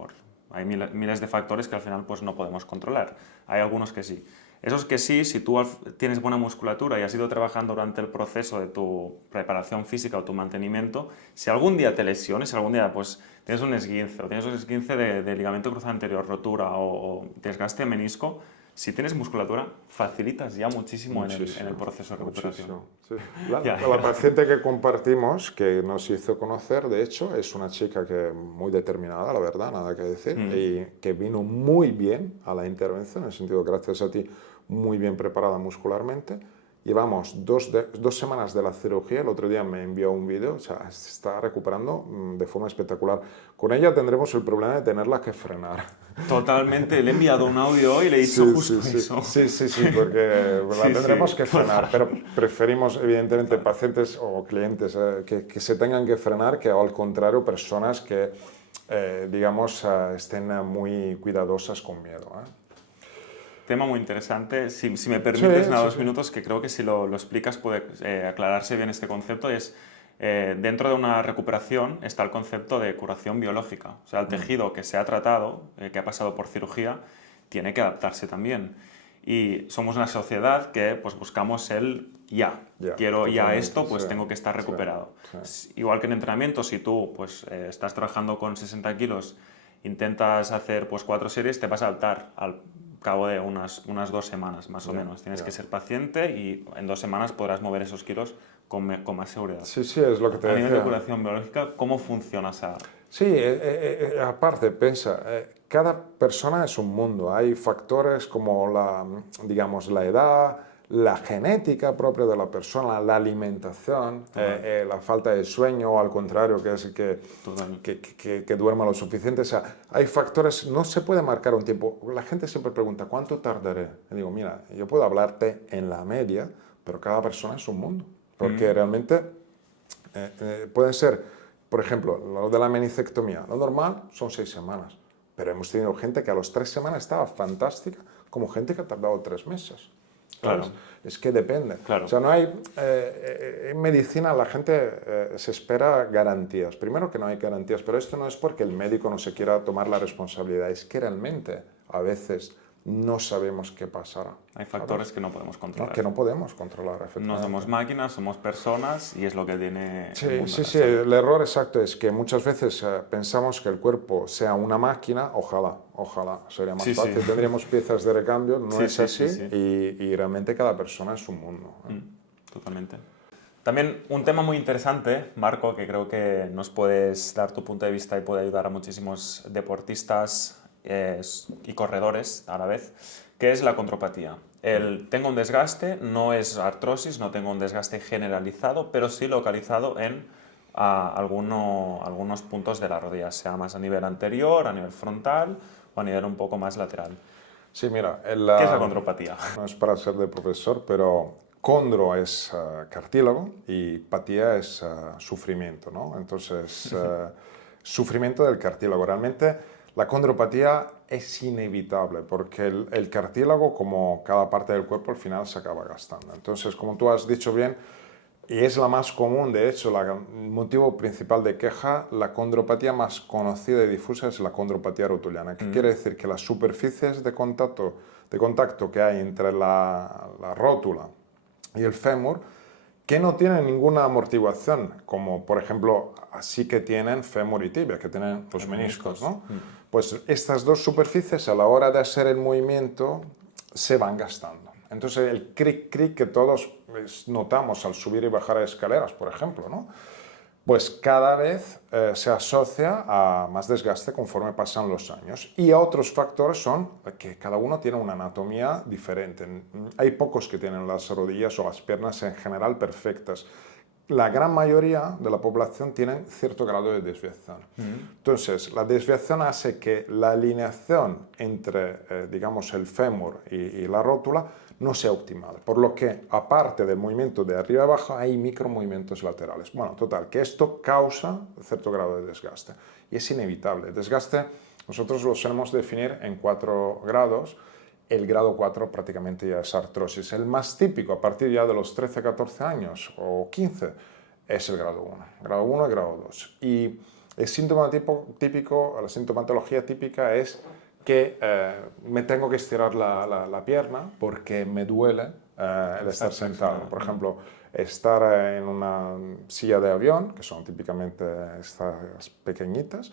hay miles de factores que al final pues, no podemos controlar. Hay algunos que sí. Esos que sí, si tú tienes buena musculatura y has ido trabajando durante el proceso de tu preparación física o tu mantenimiento, si algún día te lesiones, si algún día pues, tienes un esguince o tienes un esguince de ligamento cruzado anterior, rotura o desgaste de menisco, si tienes musculatura, facilitas ya muchísimo en el proceso de recuperación. Sí. La paciente que compartimos, que nos hizo conocer, de hecho, es una chica que muy determinada, la verdad, nada que decir, y que vino muy bien a la intervención, en el sentido, gracias a ti, muy bien preparada muscularmente, llevamos 2 semanas de la cirugía, el otro día me envió un vídeo, o sea, se está recuperando de forma espectacular. Con ella tendremos el problema de tenerla que frenar. Totalmente, le he enviado un audio y le he dicho justo eso. Sí, porque la Sí, tendremos sí, que frenar, pero preferimos evidentemente pacientes o clientes que se tengan que frenar que al contrario personas que, digamos, estén muy cuidadosas con miedo. Tema muy interesante. Si me permites, Sí. 2 minutos, que creo que si lo explicas puede aclararse bien este concepto, es dentro de una recuperación está el concepto de curación biológica. O sea, el tejido que se ha tratado, que ha pasado por cirugía, tiene que adaptarse también. Y somos una sociedad que pues, buscamos el ya. Quiero ya esto, pues sí, tengo que estar recuperado. sí. Igual que en entrenamiento, si tú pues, estás trabajando con 60 kilos, intentas hacer pues, 4 series, te vas a adaptar al cabo de unas 2 semanas, más o menos. Tienes que ser paciente y en 2 semanas podrás mover esos kilos con más seguridad. Sí, es lo que te A decía. nivel de curación biológica, ¿cómo funciona esa...? Sí, aparte, piensa, cada persona es un mundo. Hay factores como digamos, la edad, la genética propia de la persona, la alimentación, la falta de sueño, o al contrario, que es que duerma lo suficiente. O sea, hay factores, no se puede marcar un tiempo. La gente siempre pregunta, ¿cuánto tardaré? Y digo, mira, yo puedo hablarte en la media, pero cada persona es un mundo. Porque realmente pueden ser... Por ejemplo, lo de la menicectomía, lo normal son 6 semanas, pero hemos tenido gente que a los 3 semanas estaba fantástica, como gente que ha tardado 3 meses. ¿Sabes? Claro. Es que depende. Claro. O sea, no hay... en medicina la gente se espera garantías. Primero que no hay garantías, pero esto no es porque el médico no se quiera tomar la responsabilidad, es que realmente a veces no sabemos qué pasará. Hay factores que no podemos controlar. Que no podemos controlar, efectivamente. No somos máquinas, somos personas y es lo que tiene el mundo. Sí, el error exacto es que muchas veces pensamos que el cuerpo sea una máquina, ojalá, sería más fácil, tendríamos piezas de recambio, no es así. Y realmente cada persona es un mundo. Totalmente. También un tema muy interesante, Marco, que creo que nos puedes dar tu punto de vista y puede ayudar a muchísimos deportistas y corredores a la vez, que es la condropatía. Tengo un desgaste, no es artrosis, no tengo un desgaste generalizado, pero sí localizado en algunos puntos de la rodilla, sea más a nivel anterior, a nivel frontal o a nivel un poco más lateral. Sí, mira, ¿Qué es la condropatía? No es para ser de profesor, pero condro es cartílago y patía es sufrimiento, ¿no? Entonces, sufrimiento del cartílago. Realmente la condropatía es inevitable porque el cartílago, como cada parte del cuerpo, al final se acaba gastando. Entonces, como tú has dicho bien, y es la más común, de hecho, el motivo principal de queja, la condropatía más conocida y difusa es la condropatía rotuliana, que quiere decir que las superficies de contacto que hay entre la rótula y el fémur, que no tienen ninguna amortiguación, como por ejemplo así que tienen fémur y tibia, que tienen los meniscos, ¿no? Pues estas dos superficies a la hora de hacer el movimiento se van gastando. Entonces el cric-cric que todos notamos al subir y bajar escaleras, por ejemplo, ¿no? Pues cada vez se asocia a más desgaste conforme pasan los años. Y otros factores son que cada uno tiene una anatomía diferente. Hay pocos que tienen las rodillas o las piernas en general perfectas. La gran mayoría de la población tienen cierto grado de desviación. Entonces, la desviación hace que la alineación entre, digamos, el fémur y la rótula no sea optimal, por lo que, aparte del movimiento de arriba abajo, hay micromovimientos laterales. Bueno, total, que esto causa cierto grado de desgaste y es inevitable. El desgaste nosotros lo solemos definir en 4 grados. El grado 4 prácticamente ya es artrosis. El más típico, a partir ya de los 13, 14 años o 15, es el grado 1. Grado 1 y grado 2. Y el síntoma típico, la sintomatología típica es que me tengo que estirar la pierna porque me duele el estar sentado. Por ejemplo, estar en una silla de avión, que son típicamente estas pequeñitas,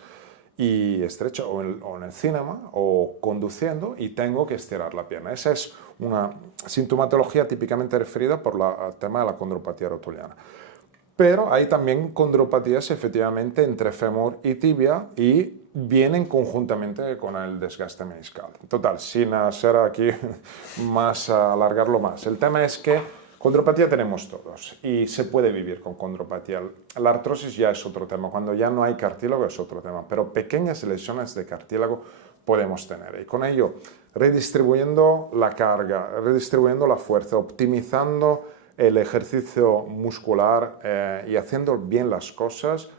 y estrecho, o en el cinema, o conduciendo, y tengo que estirar la pierna. Esa es una sintomatología típicamente referida por el tema de la condropatía rotuliana. Pero hay también condropatías efectivamente entre fémur y tibia y vienen conjuntamente con el desgaste meniscal. Total, sin hacer aquí más, alargarlo más. El tema es que Condropatía tenemos todos y se puede vivir con condropatía. La artrosis ya es otro tema, cuando ya no hay cartílago es otro tema, pero pequeñas lesiones de cartílago podemos tener y con ello redistribuyendo la carga, redistribuyendo la fuerza, optimizando el ejercicio muscular y haciendo bien las cosas,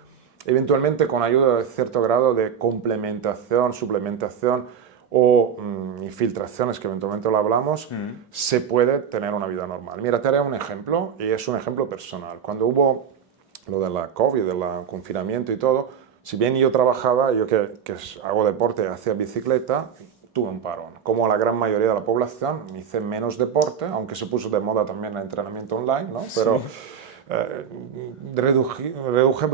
eventualmente con ayuda de cierto grado de complementación, suplementación o infiltraciones, que eventualmente lo hablamos, se puede tener una vida normal. Mira, te haré un ejemplo, y es un ejemplo personal. Cuando hubo lo de la COVID, del confinamiento y todo, si bien yo trabajaba, yo que hago deporte, hacía bicicleta, tuve un parón. Como la gran mayoría de la población, hice menos deporte, aunque se puso de moda también el entrenamiento online, ¿no? Pero reduje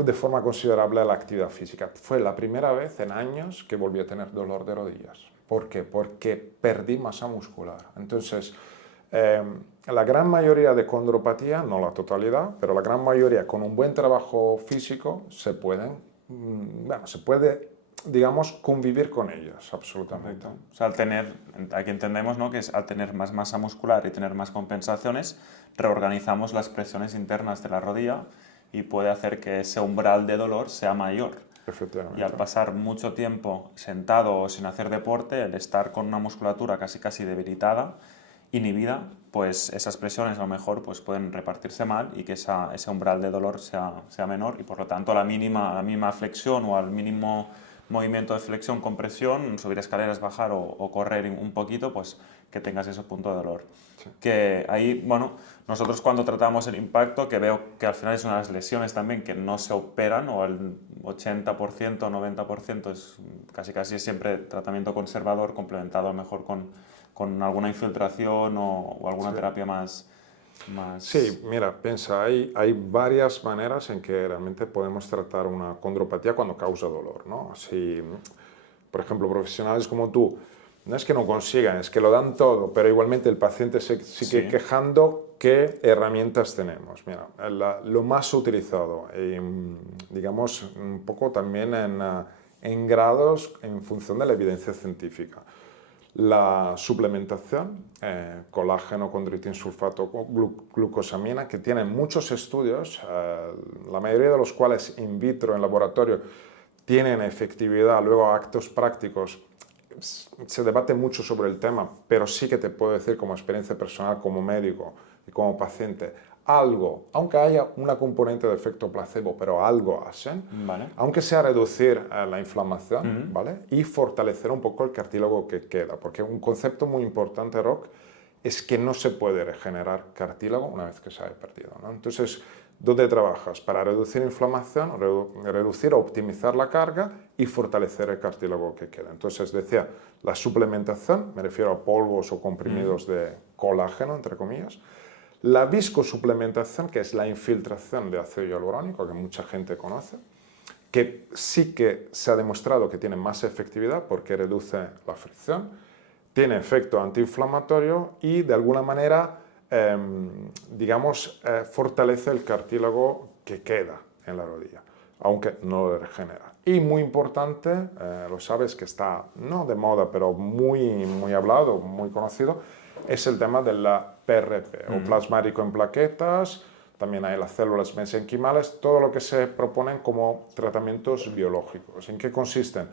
de forma considerable la actividad física. Fue la primera vez en años que volví a tener dolor de rodillas. ¿Por qué? Porque perdí masa muscular. Entonces, la gran mayoría de condropatía, no la totalidad, pero la gran mayoría con un buen trabajo físico se puede, digamos, convivir con ellas, absolutamente. Perfecto. O sea, aquí entendemos, ¿no?, que es al tener más masa muscular y tener más compensaciones, reorganizamos las presiones internas de la rodilla y puede hacer que ese umbral de dolor sea mayor. Efectivamente. Y al pasar mucho tiempo sentado o sin hacer deporte, el estar con una musculatura casi debilitada, inhibida, pues esas presiones a lo mejor pues pueden repartirse mal y que ese umbral de dolor sea menor y por lo tanto a la mínima flexión o al mínimo movimiento de flexión, compresión, subir escaleras, bajar o correr un poquito, pues que tengas ese punto de dolor. Sí. Que ahí, bueno, nosotros cuando tratamos el impacto, que veo que al final es unas lesiones también que no se operan, o el 80%, 90% es casi siempre tratamiento conservador, complementado a lo mejor con alguna infiltración o alguna terapia más... Sí, mira, piensa, hay varias maneras en que realmente podemos tratar una condropatía cuando causa dolor, ¿no? Si, por ejemplo, profesionales como tú, no es que no consigan, es que lo dan todo, pero igualmente el paciente se sigue quejando. ¿Qué herramientas tenemos? Mira, lo más utilizado, digamos, un poco también en grados en función de la evidencia científica. La suplementación, colágeno, condroitin sulfato, glucosamina, que tienen muchos estudios, la mayoría de los cuales in vitro, en laboratorio, tienen efectividad, luego actos prácticos. Se debate mucho sobre el tema, pero sí que te puedo decir como experiencia personal, como médico y como paciente, algo, aunque haya una componente de efecto placebo, pero algo hacen, vale, aunque sea reducir la inflamación, ¿vale? Y fortalecer un poco el cartílago que queda, porque un concepto muy importante, Roc, es que no se puede regenerar cartílago una vez que se haya perdido, ¿no? Entonces, ¿dónde trabajas? Para reducir inflamación, reducir o optimizar la carga y fortalecer el cartílago que queda. Entonces, decía, la suplementación, me refiero a polvos o comprimidos de colágeno, entre comillas. La viscosuplementación, que es la infiltración de ácido hialurónico, que mucha gente conoce, que sí que se ha demostrado que tiene más efectividad porque reduce la fricción, tiene efecto antiinflamatorio y de alguna manera, digamos, fortalece el cartílago que queda en la rodilla, aunque no lo regenera. Y muy importante, lo sabes que está no de moda, pero muy hablado, muy conocido, es el tema de la PRP, o plasmático en plaquetas, también hay las células mesenquimales, todo lo que se proponen como tratamientos biológicos. ¿En qué consisten?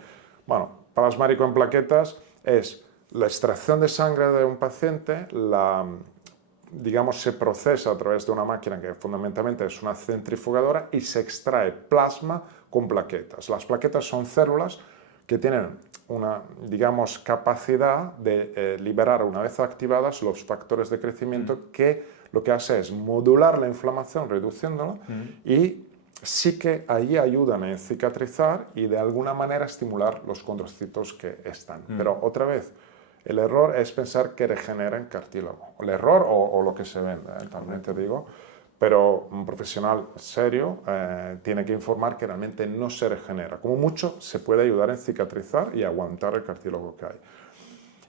Bueno, plasmático en plaquetas es la extracción de sangre de un paciente, digamos, se procesa a través de una máquina que fundamentalmente es una centrifugadora y se extrae plasma con plaquetas. Las plaquetas son células que tienen una, digamos, capacidad de liberar, una vez activadas, los factores de crecimiento que lo que hace es modular la inflamación, reduciéndola, y sí que ahí ayudan a cicatrizar y de alguna manera estimular los condrocitos que están. Pero otra vez, el error es pensar que regeneran cartílago. El error o lo que se vende, también te digo. Pero un profesional serio tiene que informar que realmente no se regenera. Como mucho se puede ayudar en cicatrizar y aguantar el cartílago que hay.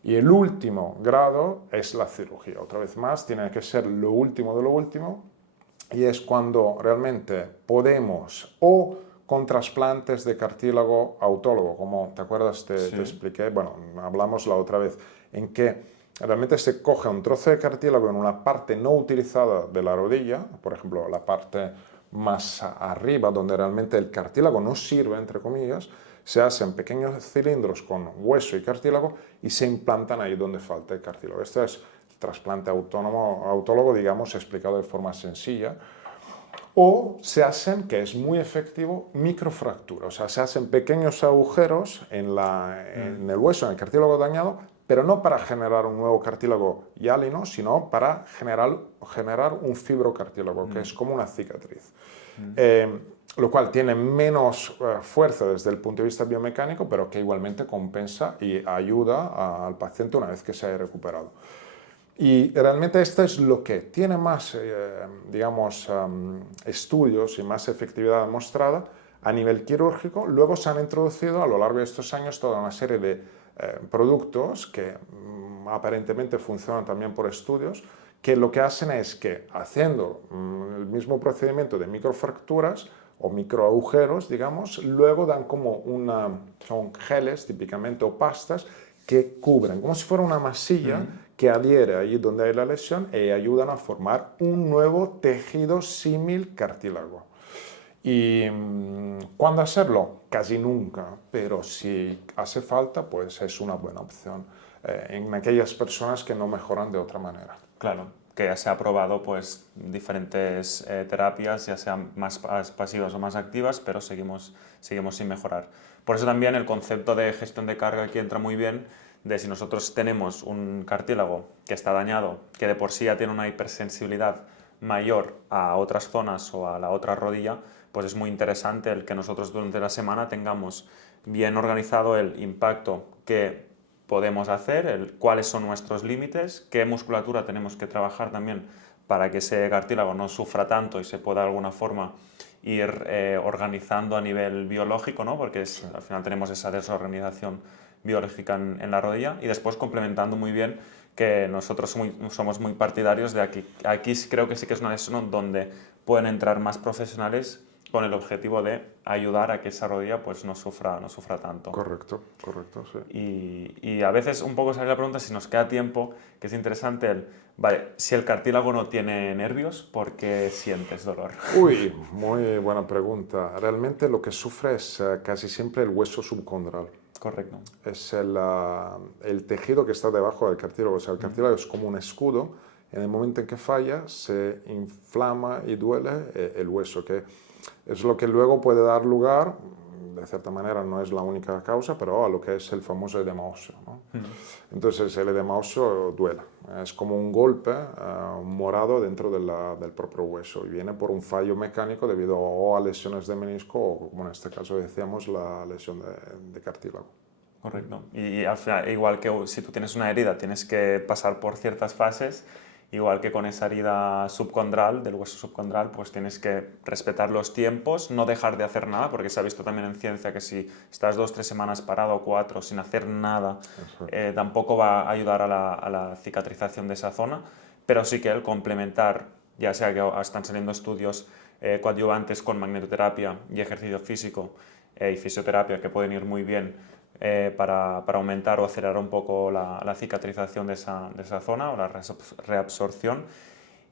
Y el último grado es la cirugía. Otra vez más, tiene que ser lo último de lo último. Y es cuando realmente podemos, o con trasplantes de cartílago autólogo, como te acuerdas, te expliqué, bueno, hablamos la otra vez, en que realmente se coge un trozo de cartílago en una parte no utilizada de la rodilla, por ejemplo, la parte más arriba, donde realmente el cartílago no sirve, entre comillas, se hacen pequeños cilindros con hueso y cartílago y se implantan ahí donde falta el cartílago. Este es el trasplante autólogo, digamos, explicado de forma sencilla. O se hacen, que es muy efectivo, microfracturas, o sea, se hacen pequeños agujeros en el hueso, en el cartílago dañado, pero no para generar un nuevo cartílago hialino, sino para generar un fibrocartílago, que es como una cicatriz. Lo cual tiene menos fuerza desde el punto de vista biomecánico, pero que igualmente compensa y ayuda al paciente una vez que se haya recuperado. Y realmente esto es lo que tiene más, digamos, estudios y más efectividad demostrada a nivel quirúrgico. Luego se han introducido a lo largo de estos años toda una serie de productos que aparentemente funcionan también por estudios, que lo que hacen es que haciendo el mismo procedimiento de microfracturas o microagujeros, digamos, luego dan como son geles típicamente o pastas que cubren, como si fuera una masilla que adhiere ahí donde hay la lesión y ayudan a formar un nuevo tejido símil cartílago. ¿Y cuándo hacerlo? Casi nunca, pero si hace falta, pues es una buena opción en aquellas personas que no mejoran de otra manera. Claro, que ya se ha probado pues diferentes terapias, ya sean más pasivas o más activas, pero seguimos sin mejorar. Por eso también el concepto de gestión de carga aquí entra muy bien, de si nosotros tenemos un cartílago que está dañado, que de por sí ya tiene una hipersensibilidad mayor a otras zonas o a la otra rodilla, pues es muy interesante el que nosotros durante la semana tengamos bien organizado el impacto que podemos hacer, cuáles son nuestros límites, qué musculatura tenemos que trabajar también para que ese cartílago no sufra tanto y se pueda de alguna forma ir organizando a nivel biológico, ¿no? Porque al final tenemos esa desorganización biológica en la rodilla, y después complementando muy bien que nosotros somos muy partidarios de aquí creo que sí que es una lesión donde pueden entrar más profesionales con el objetivo de ayudar a que esa rodilla pues no sufra tanto. Correcto, sí. Y a veces un poco sale la pregunta si nos queda tiempo, que es interesante vale, si el cartílago no tiene nervios, ¿por qué sientes dolor? Uy, muy buena pregunta. Realmente lo que sufre es casi siempre el hueso subcondral. Correcto. Es el tejido que está debajo del cartílago. O sea, el cartílago es como un escudo. En el momento en que falla, se inflama y duele el hueso, que es lo que luego puede dar lugar, de cierta manera no es la única causa, pero a lo que es el famoso edema óseo, ¿no? Entonces el edema óseo duele, es como un golpe morado dentro del propio hueso y viene por un fallo mecánico debido o a lesiones de menisco o, como en este caso decíamos, la lesión de cartílago. Correcto. Y al final, igual que si tú tienes una herida, tienes que pasar por ciertas fases, igual que con esa herida subcondral, del hueso subcondral, pues tienes que respetar los tiempos, no dejar de hacer nada, porque se ha visto también en ciencia que si estás 2 o 3 semanas parado o 4 sin hacer nada, tampoco va a ayudar a la cicatrización de esa zona, pero sí que el complementar, ya sea que están saliendo estudios coadyuvantes con magnetoterapia y ejercicio físico y fisioterapia que pueden ir muy bien para aumentar o acelerar un poco la cicatrización de esa zona o la reabsorción.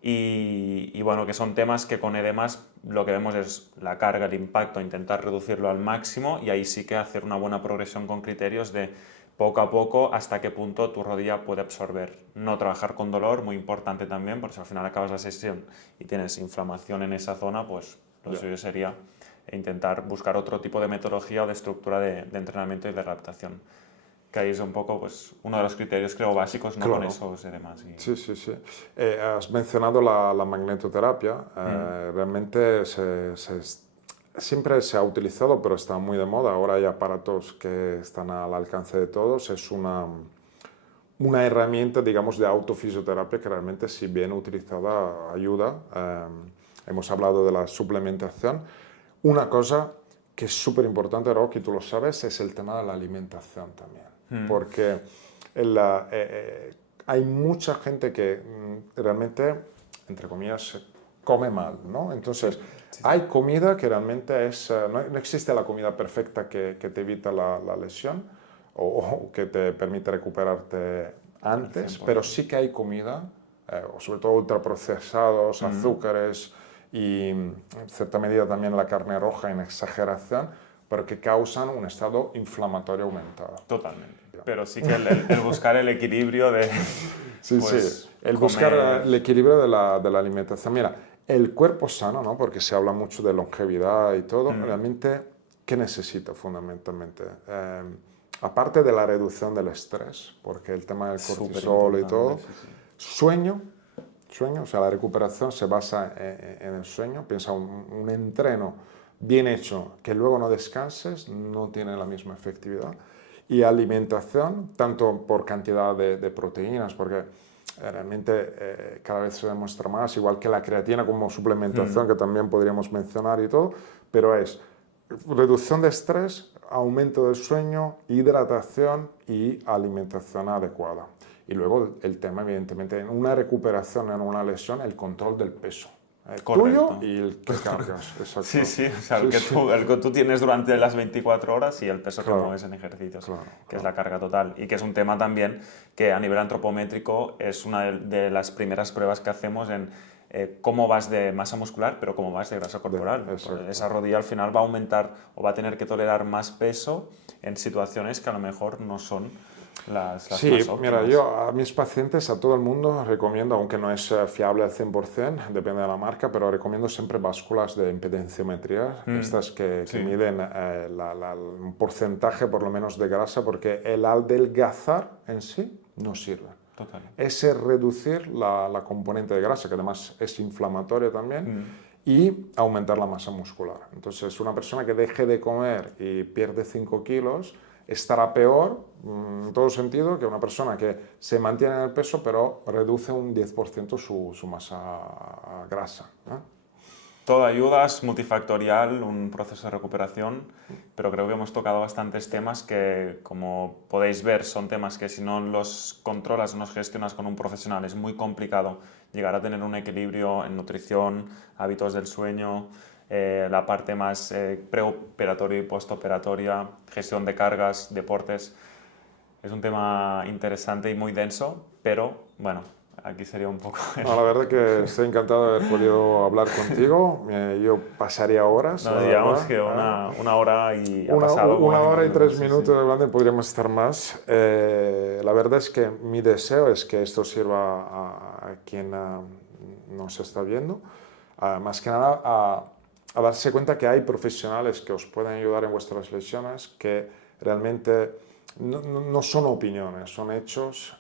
Y bueno, que son temas que con edemas lo que vemos es la carga, el impacto, intentar reducirlo al máximo, y ahí sí que hacer una buena progresión con criterios de poco a poco hasta qué punto tu rodilla puede absorber. No trabajar con dolor, muy importante también, porque si al final acabas la sesión y tienes inflamación en esa zona, pues lo suyo sería intentar buscar otro tipo de metodología o de estructura de entrenamiento y de adaptación. Que ahí es un poco pues, uno de los criterios, creo, básicos, ¿no? Claro. Con esos y demás. Sí. Has mencionado la magnetoterapia. Realmente siempre se ha utilizado, pero está muy de moda. Ahora hay aparatos que están al alcance de todos. Es una herramienta, digamos, de autofisioterapia que realmente, si bien utilizada, ayuda. Hemos hablado de la suplementación. Una cosa que es súper importante, Rocky, tú lo sabes, es el tema de la alimentación también. Porque hay mucha gente que realmente, entre comillas, come mal, ¿no? Entonces, hay comida que realmente no existe la comida perfecta que te evita la lesión o que te permite recuperarte antes, 100%. pero sí que hay comida, o sobre todo ultraprocesados, azúcares y en cierta medida también la carne roja en exageración, pero que causan un estado inflamatorio aumentado. Totalmente. Pero sí que el buscar el equilibrio de Sí, pues, sí, el comer... buscar el equilibrio de la alimentación. Mira, el cuerpo sano, ¿no? Porque se habla mucho de longevidad y todo, realmente, ¿qué necesita fundamentalmente? Aparte de la reducción del estrés, porque el tema del cortisol y todo, Sí, sí. sueño, o sea, la recuperación se basa en el sueño. Piensa, un entreno bien hecho que luego no descanses no tiene la misma efectividad. Y alimentación, tanto por cantidad de proteínas, porque realmente cada vez se demuestra más, igual que la creatina como suplementación, que también podríamos mencionar y todo, pero es reducción de estrés, aumento del sueño, hidratación y alimentación adecuada. Y luego el tema, evidentemente, en una recuperación, en una lesión, el control del peso. Tuyo y el que cargas. Exacto. Sí, sí, o sea, el Sí, que tú tienes durante las 24 horas y el peso Claro. que mueves en ejercicios, Claro, que es la carga total. Y que es un tema también que a nivel antropométrico es una de las primeras pruebas que hacemos en cómo vas de masa muscular, pero cómo vas de grasa corporal. exacto. Esa rodilla al final va a aumentar o va a tener que tolerar más peso en situaciones que a lo mejor no son las Sí, más óptimas. mira, yo a mis pacientes, a todo el mundo, recomiendo, aunque no es fiable al 100%, depende de la marca, pero recomiendo siempre básculas de impedenciometría, estas que sí. miden un porcentaje por lo menos de grasa, porque el adelgazar en sí no sirve. Total. Es reducir la componente de grasa, que además es inflamatoria también, y aumentar la masa muscular. Entonces, una persona que deje de comer y pierde 5 kilos estará peor en todo sentido que una persona que se mantiene en el peso pero reduce un 10% su masa grasa, ¿no? Todo ayuda, es multifactorial, un proceso de recuperación, pero creo que hemos tocado bastantes temas que, como podéis ver, son temas que si no los controlas o los gestionas con un profesional es muy complicado llegar a tener un equilibrio en nutrición, hábitos del sueño, la parte más preoperatoria y postoperatoria, gestión de cargas, deportes. Es un tema interesante y muy denso, pero bueno, aquí sería un poco... No, la verdad que estoy encantado de haber podido hablar contigo. Yo pasaría horas. Nos la digamos verdad, que una hora y ha Una, pasado como una hora y 3 sí, minutos sí. hablando y podríamos estar más. La verdad es que mi deseo es que esto sirva a quien nos está viendo, más que nada a darse cuenta que hay profesionales que os pueden ayudar en vuestras lesiones, que realmente no son opiniones, son hechos,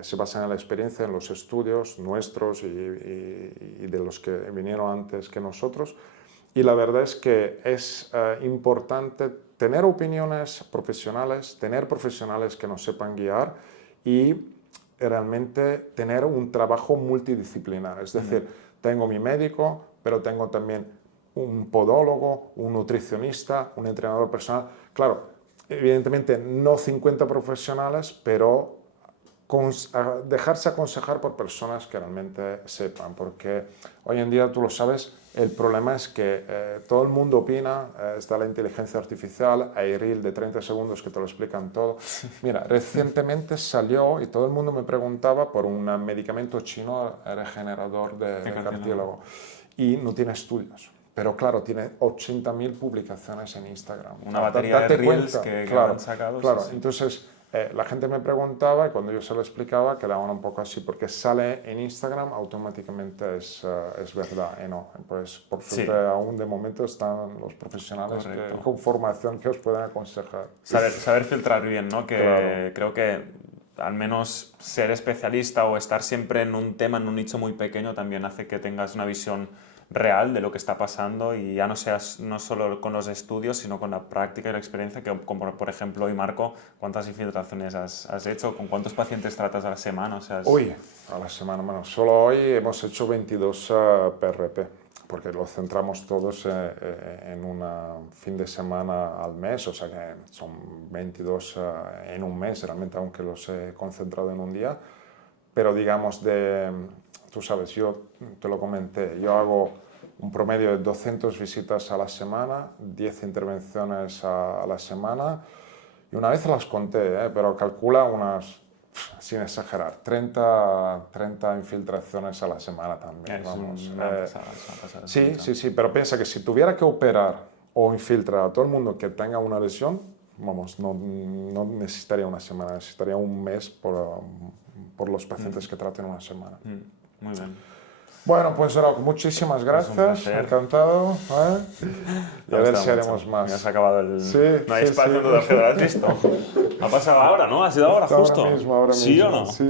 se basan en la experiencia, en los estudios nuestros y de los que vinieron antes que nosotros. Y la verdad es que es importante tener opiniones profesionales, tener profesionales que nos sepan guiar y realmente tener un trabajo multidisciplinar. Es decir, tengo mi médico, pero tengo también un podólogo, un nutricionista, un entrenador personal. Claro, evidentemente no 50 profesionales, pero dejarse aconsejar por personas que realmente sepan, porque hoy en día, tú lo sabes, el problema es que todo el mundo opina, está la inteligencia artificial, hay reel de 30 segundos que te lo explican todo. Mira, recientemente salió y todo el mundo me preguntaba por un medicamento chino regenerador de cartílago y no tiene estudios. Pero claro, tiene 80.000 publicaciones en Instagram. Una batería de reels cuenta. que Claro, han sacado. claro. Sí, sí. Entonces, la gente me preguntaba y cuando yo se lo explicaba quedaban un poco así, porque sale en Instagram automáticamente es verdad y no. Pues por suerte aún de momento están los profesionales con formación que os pueden aconsejar. Saber filtrar bien, ¿no? Que Claro. creo que al menos ser especialista o estar siempre en un tema, en un nicho muy pequeño, también hace que tengas una visión real de lo que está pasando y ya no seas no solo con los estudios, sino con la práctica y la experiencia, que como por ejemplo hoy, Marco, ¿cuántas infiltraciones has hecho? ¿Con cuántos pacientes tratas a la semana? O sea, Hoy, a la semana, bueno, solo hoy hemos hecho 22 PRP, porque lo centramos todos en un fin de semana al mes, o sea que son 22 en un mes, realmente, aunque los he concentrado en un día, pero digamos tú sabes, yo te lo comenté, yo hago un promedio de 200 visitas a la semana, 10 intervenciones a la semana, y una vez las conté, pero calcula unas sin exagerar, 30 infiltraciones a la semana también. Vamos. Es una pasada. Sí, pero piensa que si tuviera que operar o infiltrar a todo el mundo que tenga una lesión, vamos, no necesitaría una semana, necesitaría un mes por los pacientes que traten una semana. Muy bien. Bueno, pues Roc, muchísimas gracias, encantado. Y a ver si haremos más. Ya has acabado el... Sí, no hay espacio en tu tarjeta, ¿lo has visto? Ha pasado ahora, ¿no? Ha sido ahora justo. Ahora mismo. ¿Sí o no? Sí.